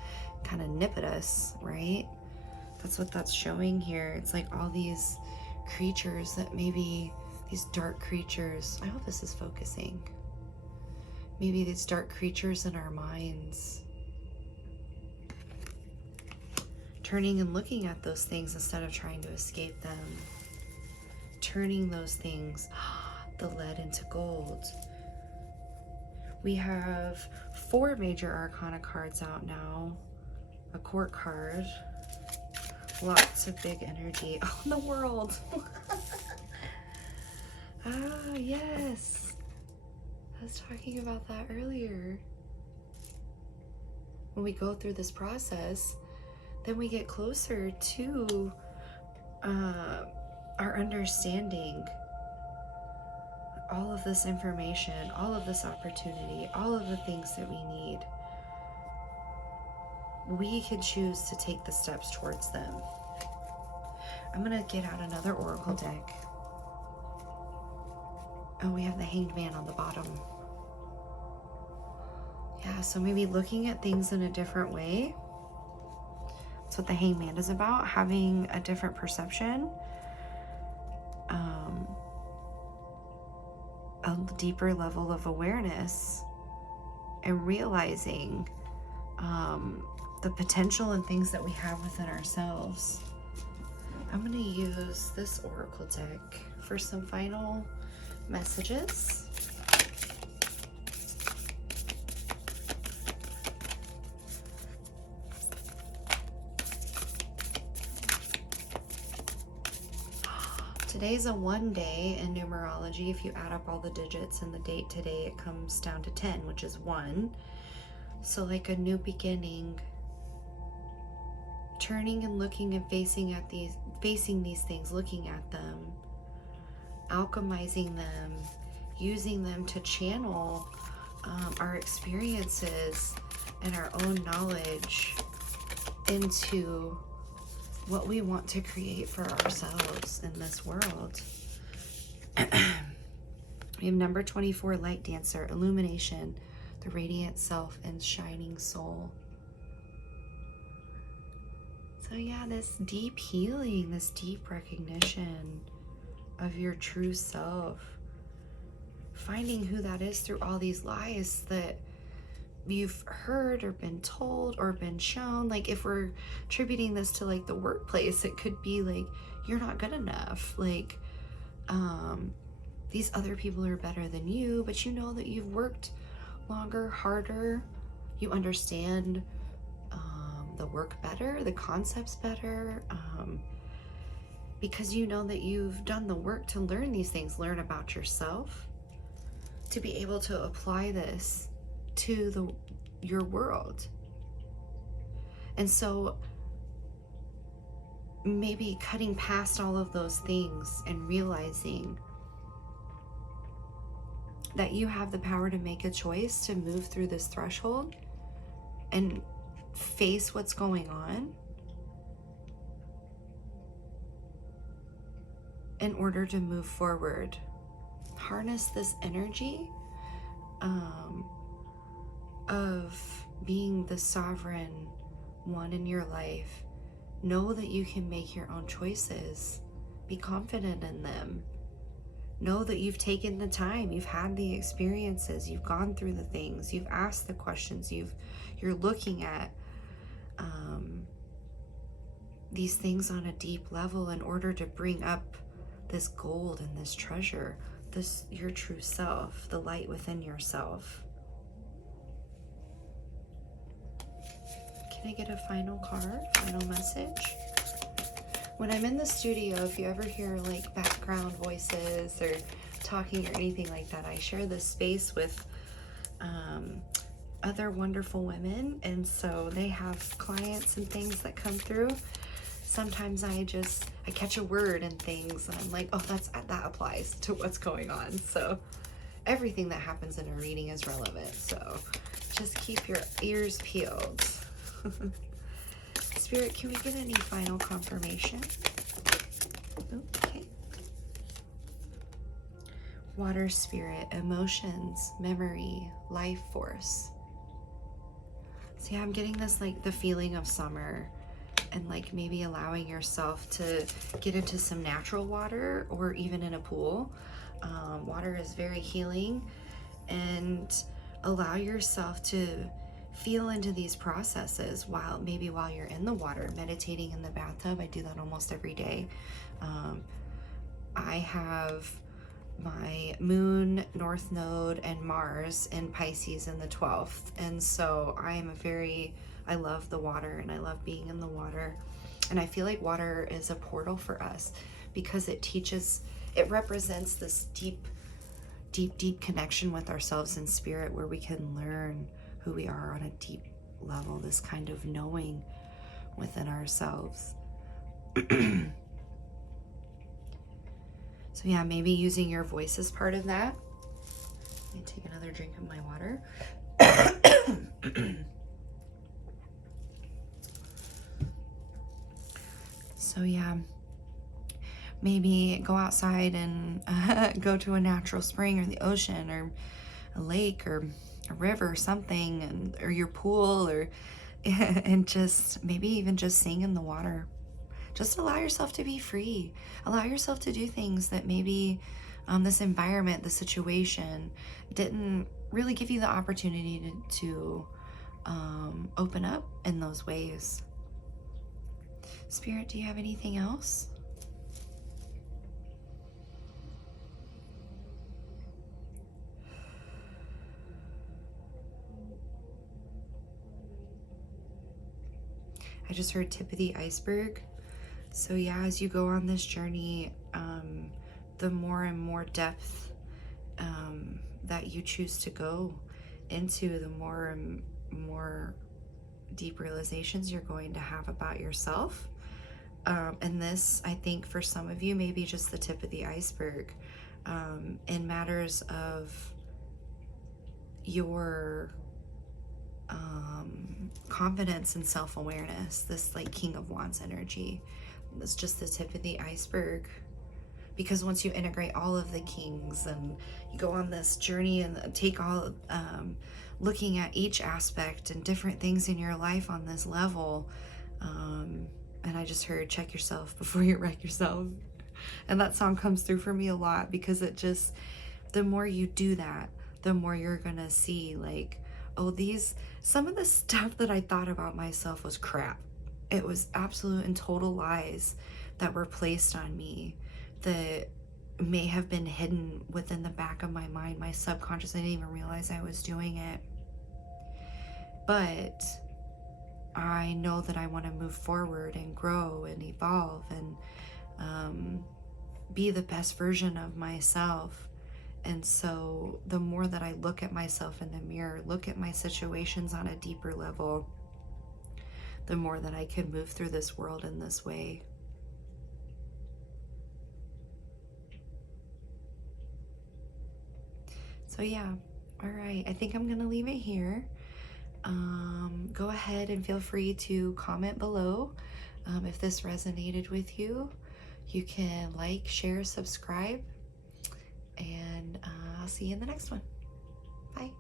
kind of nip at us, right? That's what that's showing here. It's like all these creatures that maybe, these dark creatures, I hope this is focusing. Maybe these dark creatures in our minds, turning and looking at those things instead of trying to escape them. Turning those things, the lead into gold. We have 4 major arcana cards out now. A court card. Lots of big energy. Oh, the world. Ah, yes. I was talking about that earlier. When we go through this process, then we get closer to our understanding all of this information, all of this opportunity, all of the things that we need. We can choose to take the steps towards them. I'm gonna get out another oracle deck. Oh, we have the Hanged Man on the bottom. Yeah, so maybe looking at things in a different way. That's what the Hanged Man is about, having a different perception. A deeper level of awareness and realizing the potential and things that we have within ourselves. I'm going to use this oracle deck for some final messages. Today's a 1 day in numerology. If you add up all the digits and the date today, it comes down to 10, which is 1. So like a new beginning, turning and looking and facing these things, looking at them, alchemizing them, using them to channel our experiences and our own knowledge into what we want to create for ourselves in this world. We have number 24, Light Dancer, Illumination, the Radiant Self, and Shining Soul. So yeah, this deep healing, this deep recognition of your true self, finding who that is through all these lies that you've heard or been told or been shown. Like if we're attributing this to like the workplace, it could be like, you're not good enough. Like these other people are better than you, but you know that you've worked longer, harder. You understand the work better, the concepts better, because you know that you've done the work to learn these things, learn about yourself, to be able to apply this to your world. And so maybe cutting past all of those things and realizing that you have the power to make a choice to move through this threshold and face what's going on in order to move forward. Harness this energy of being the sovereign one in your life. Know that you can make your own choices. Be confident in them. Know that you've taken the time, you've had the experiences, you've gone through the things, you've asked the questions, you're looking at these things on a deep level in order to bring up this gold and this treasure, your true self, the light within yourself. Can I get a final card, final message? When I'm in the studio, if you ever hear like background voices or talking or anything like that. I share this space with other wonderful women, and so they have clients and things that come through. Sometimes I catch a word and things, and I'm like, oh, that applies to what's going on. So everything that happens in a reading is relevant. So just keep your ears peeled. Spirit, can we get any final confirmation? Okay. Water spirit, emotions, memory, life force. See, I'm getting this, like, the feeling of summer, and like maybe allowing yourself to get into some natural water or even in a pool. Water is very healing, and allow yourself to feel into these processes while you're in the water, meditating in the bathtub. I do that almost every day. I have my moon, north node, and Mars in Pisces in the 12th. And so I love the water, and I love being in the water. And I feel like water is a portal for us because it represents this deep, deep, deep connection with ourselves and spirit, where we can learn who we are on a deep level, this kind of knowing within ourselves. So yeah, maybe using your voice as part of that. Let me take another drink of my water. So yeah, maybe go outside and go to a natural spring or the ocean or a lake or a river or something, or your pool, and just maybe even just sing in the water. Just allow yourself to be free. Allow yourself to do things that maybe this environment, the situation, didn't really give you the opportunity to open up in those ways. Spirit, do you have anything else? I just heard tip of the iceberg. So yeah, as you go on this journey, the more and more depth that you choose to go into, the more and more deep realizations you're going to have about yourself. And this, I think, for some of you, maybe just the tip of the iceberg in matters of your confidence and self-awareness. This, like, King of Wands energy. It's just the tip of the iceberg, because once you integrate all of the kings and you go on this journey and take all looking at each aspect and different things in your life on this level, and I just heard, check yourself before you wreck yourself. And that song comes through for me a lot, because it just, the more you do that, the more you're gonna see, like, oh, some of the stuff that I thought about myself was crap. It was absolute and total lies that were placed on me that may have been hidden within the back of my mind, my subconscious. I didn't even realize I was doing it. But I know that I want to move forward and grow and evolve and be the best version of myself. And so the more that I look at myself in the mirror, look at my situations on a deeper level, the more that I can move through this world in this way. So yeah, all right, I think I'm gonna leave it here. Go ahead and feel free to comment below if this resonated with you. You can like, share, subscribe, and I'll see you in the next one. Bye.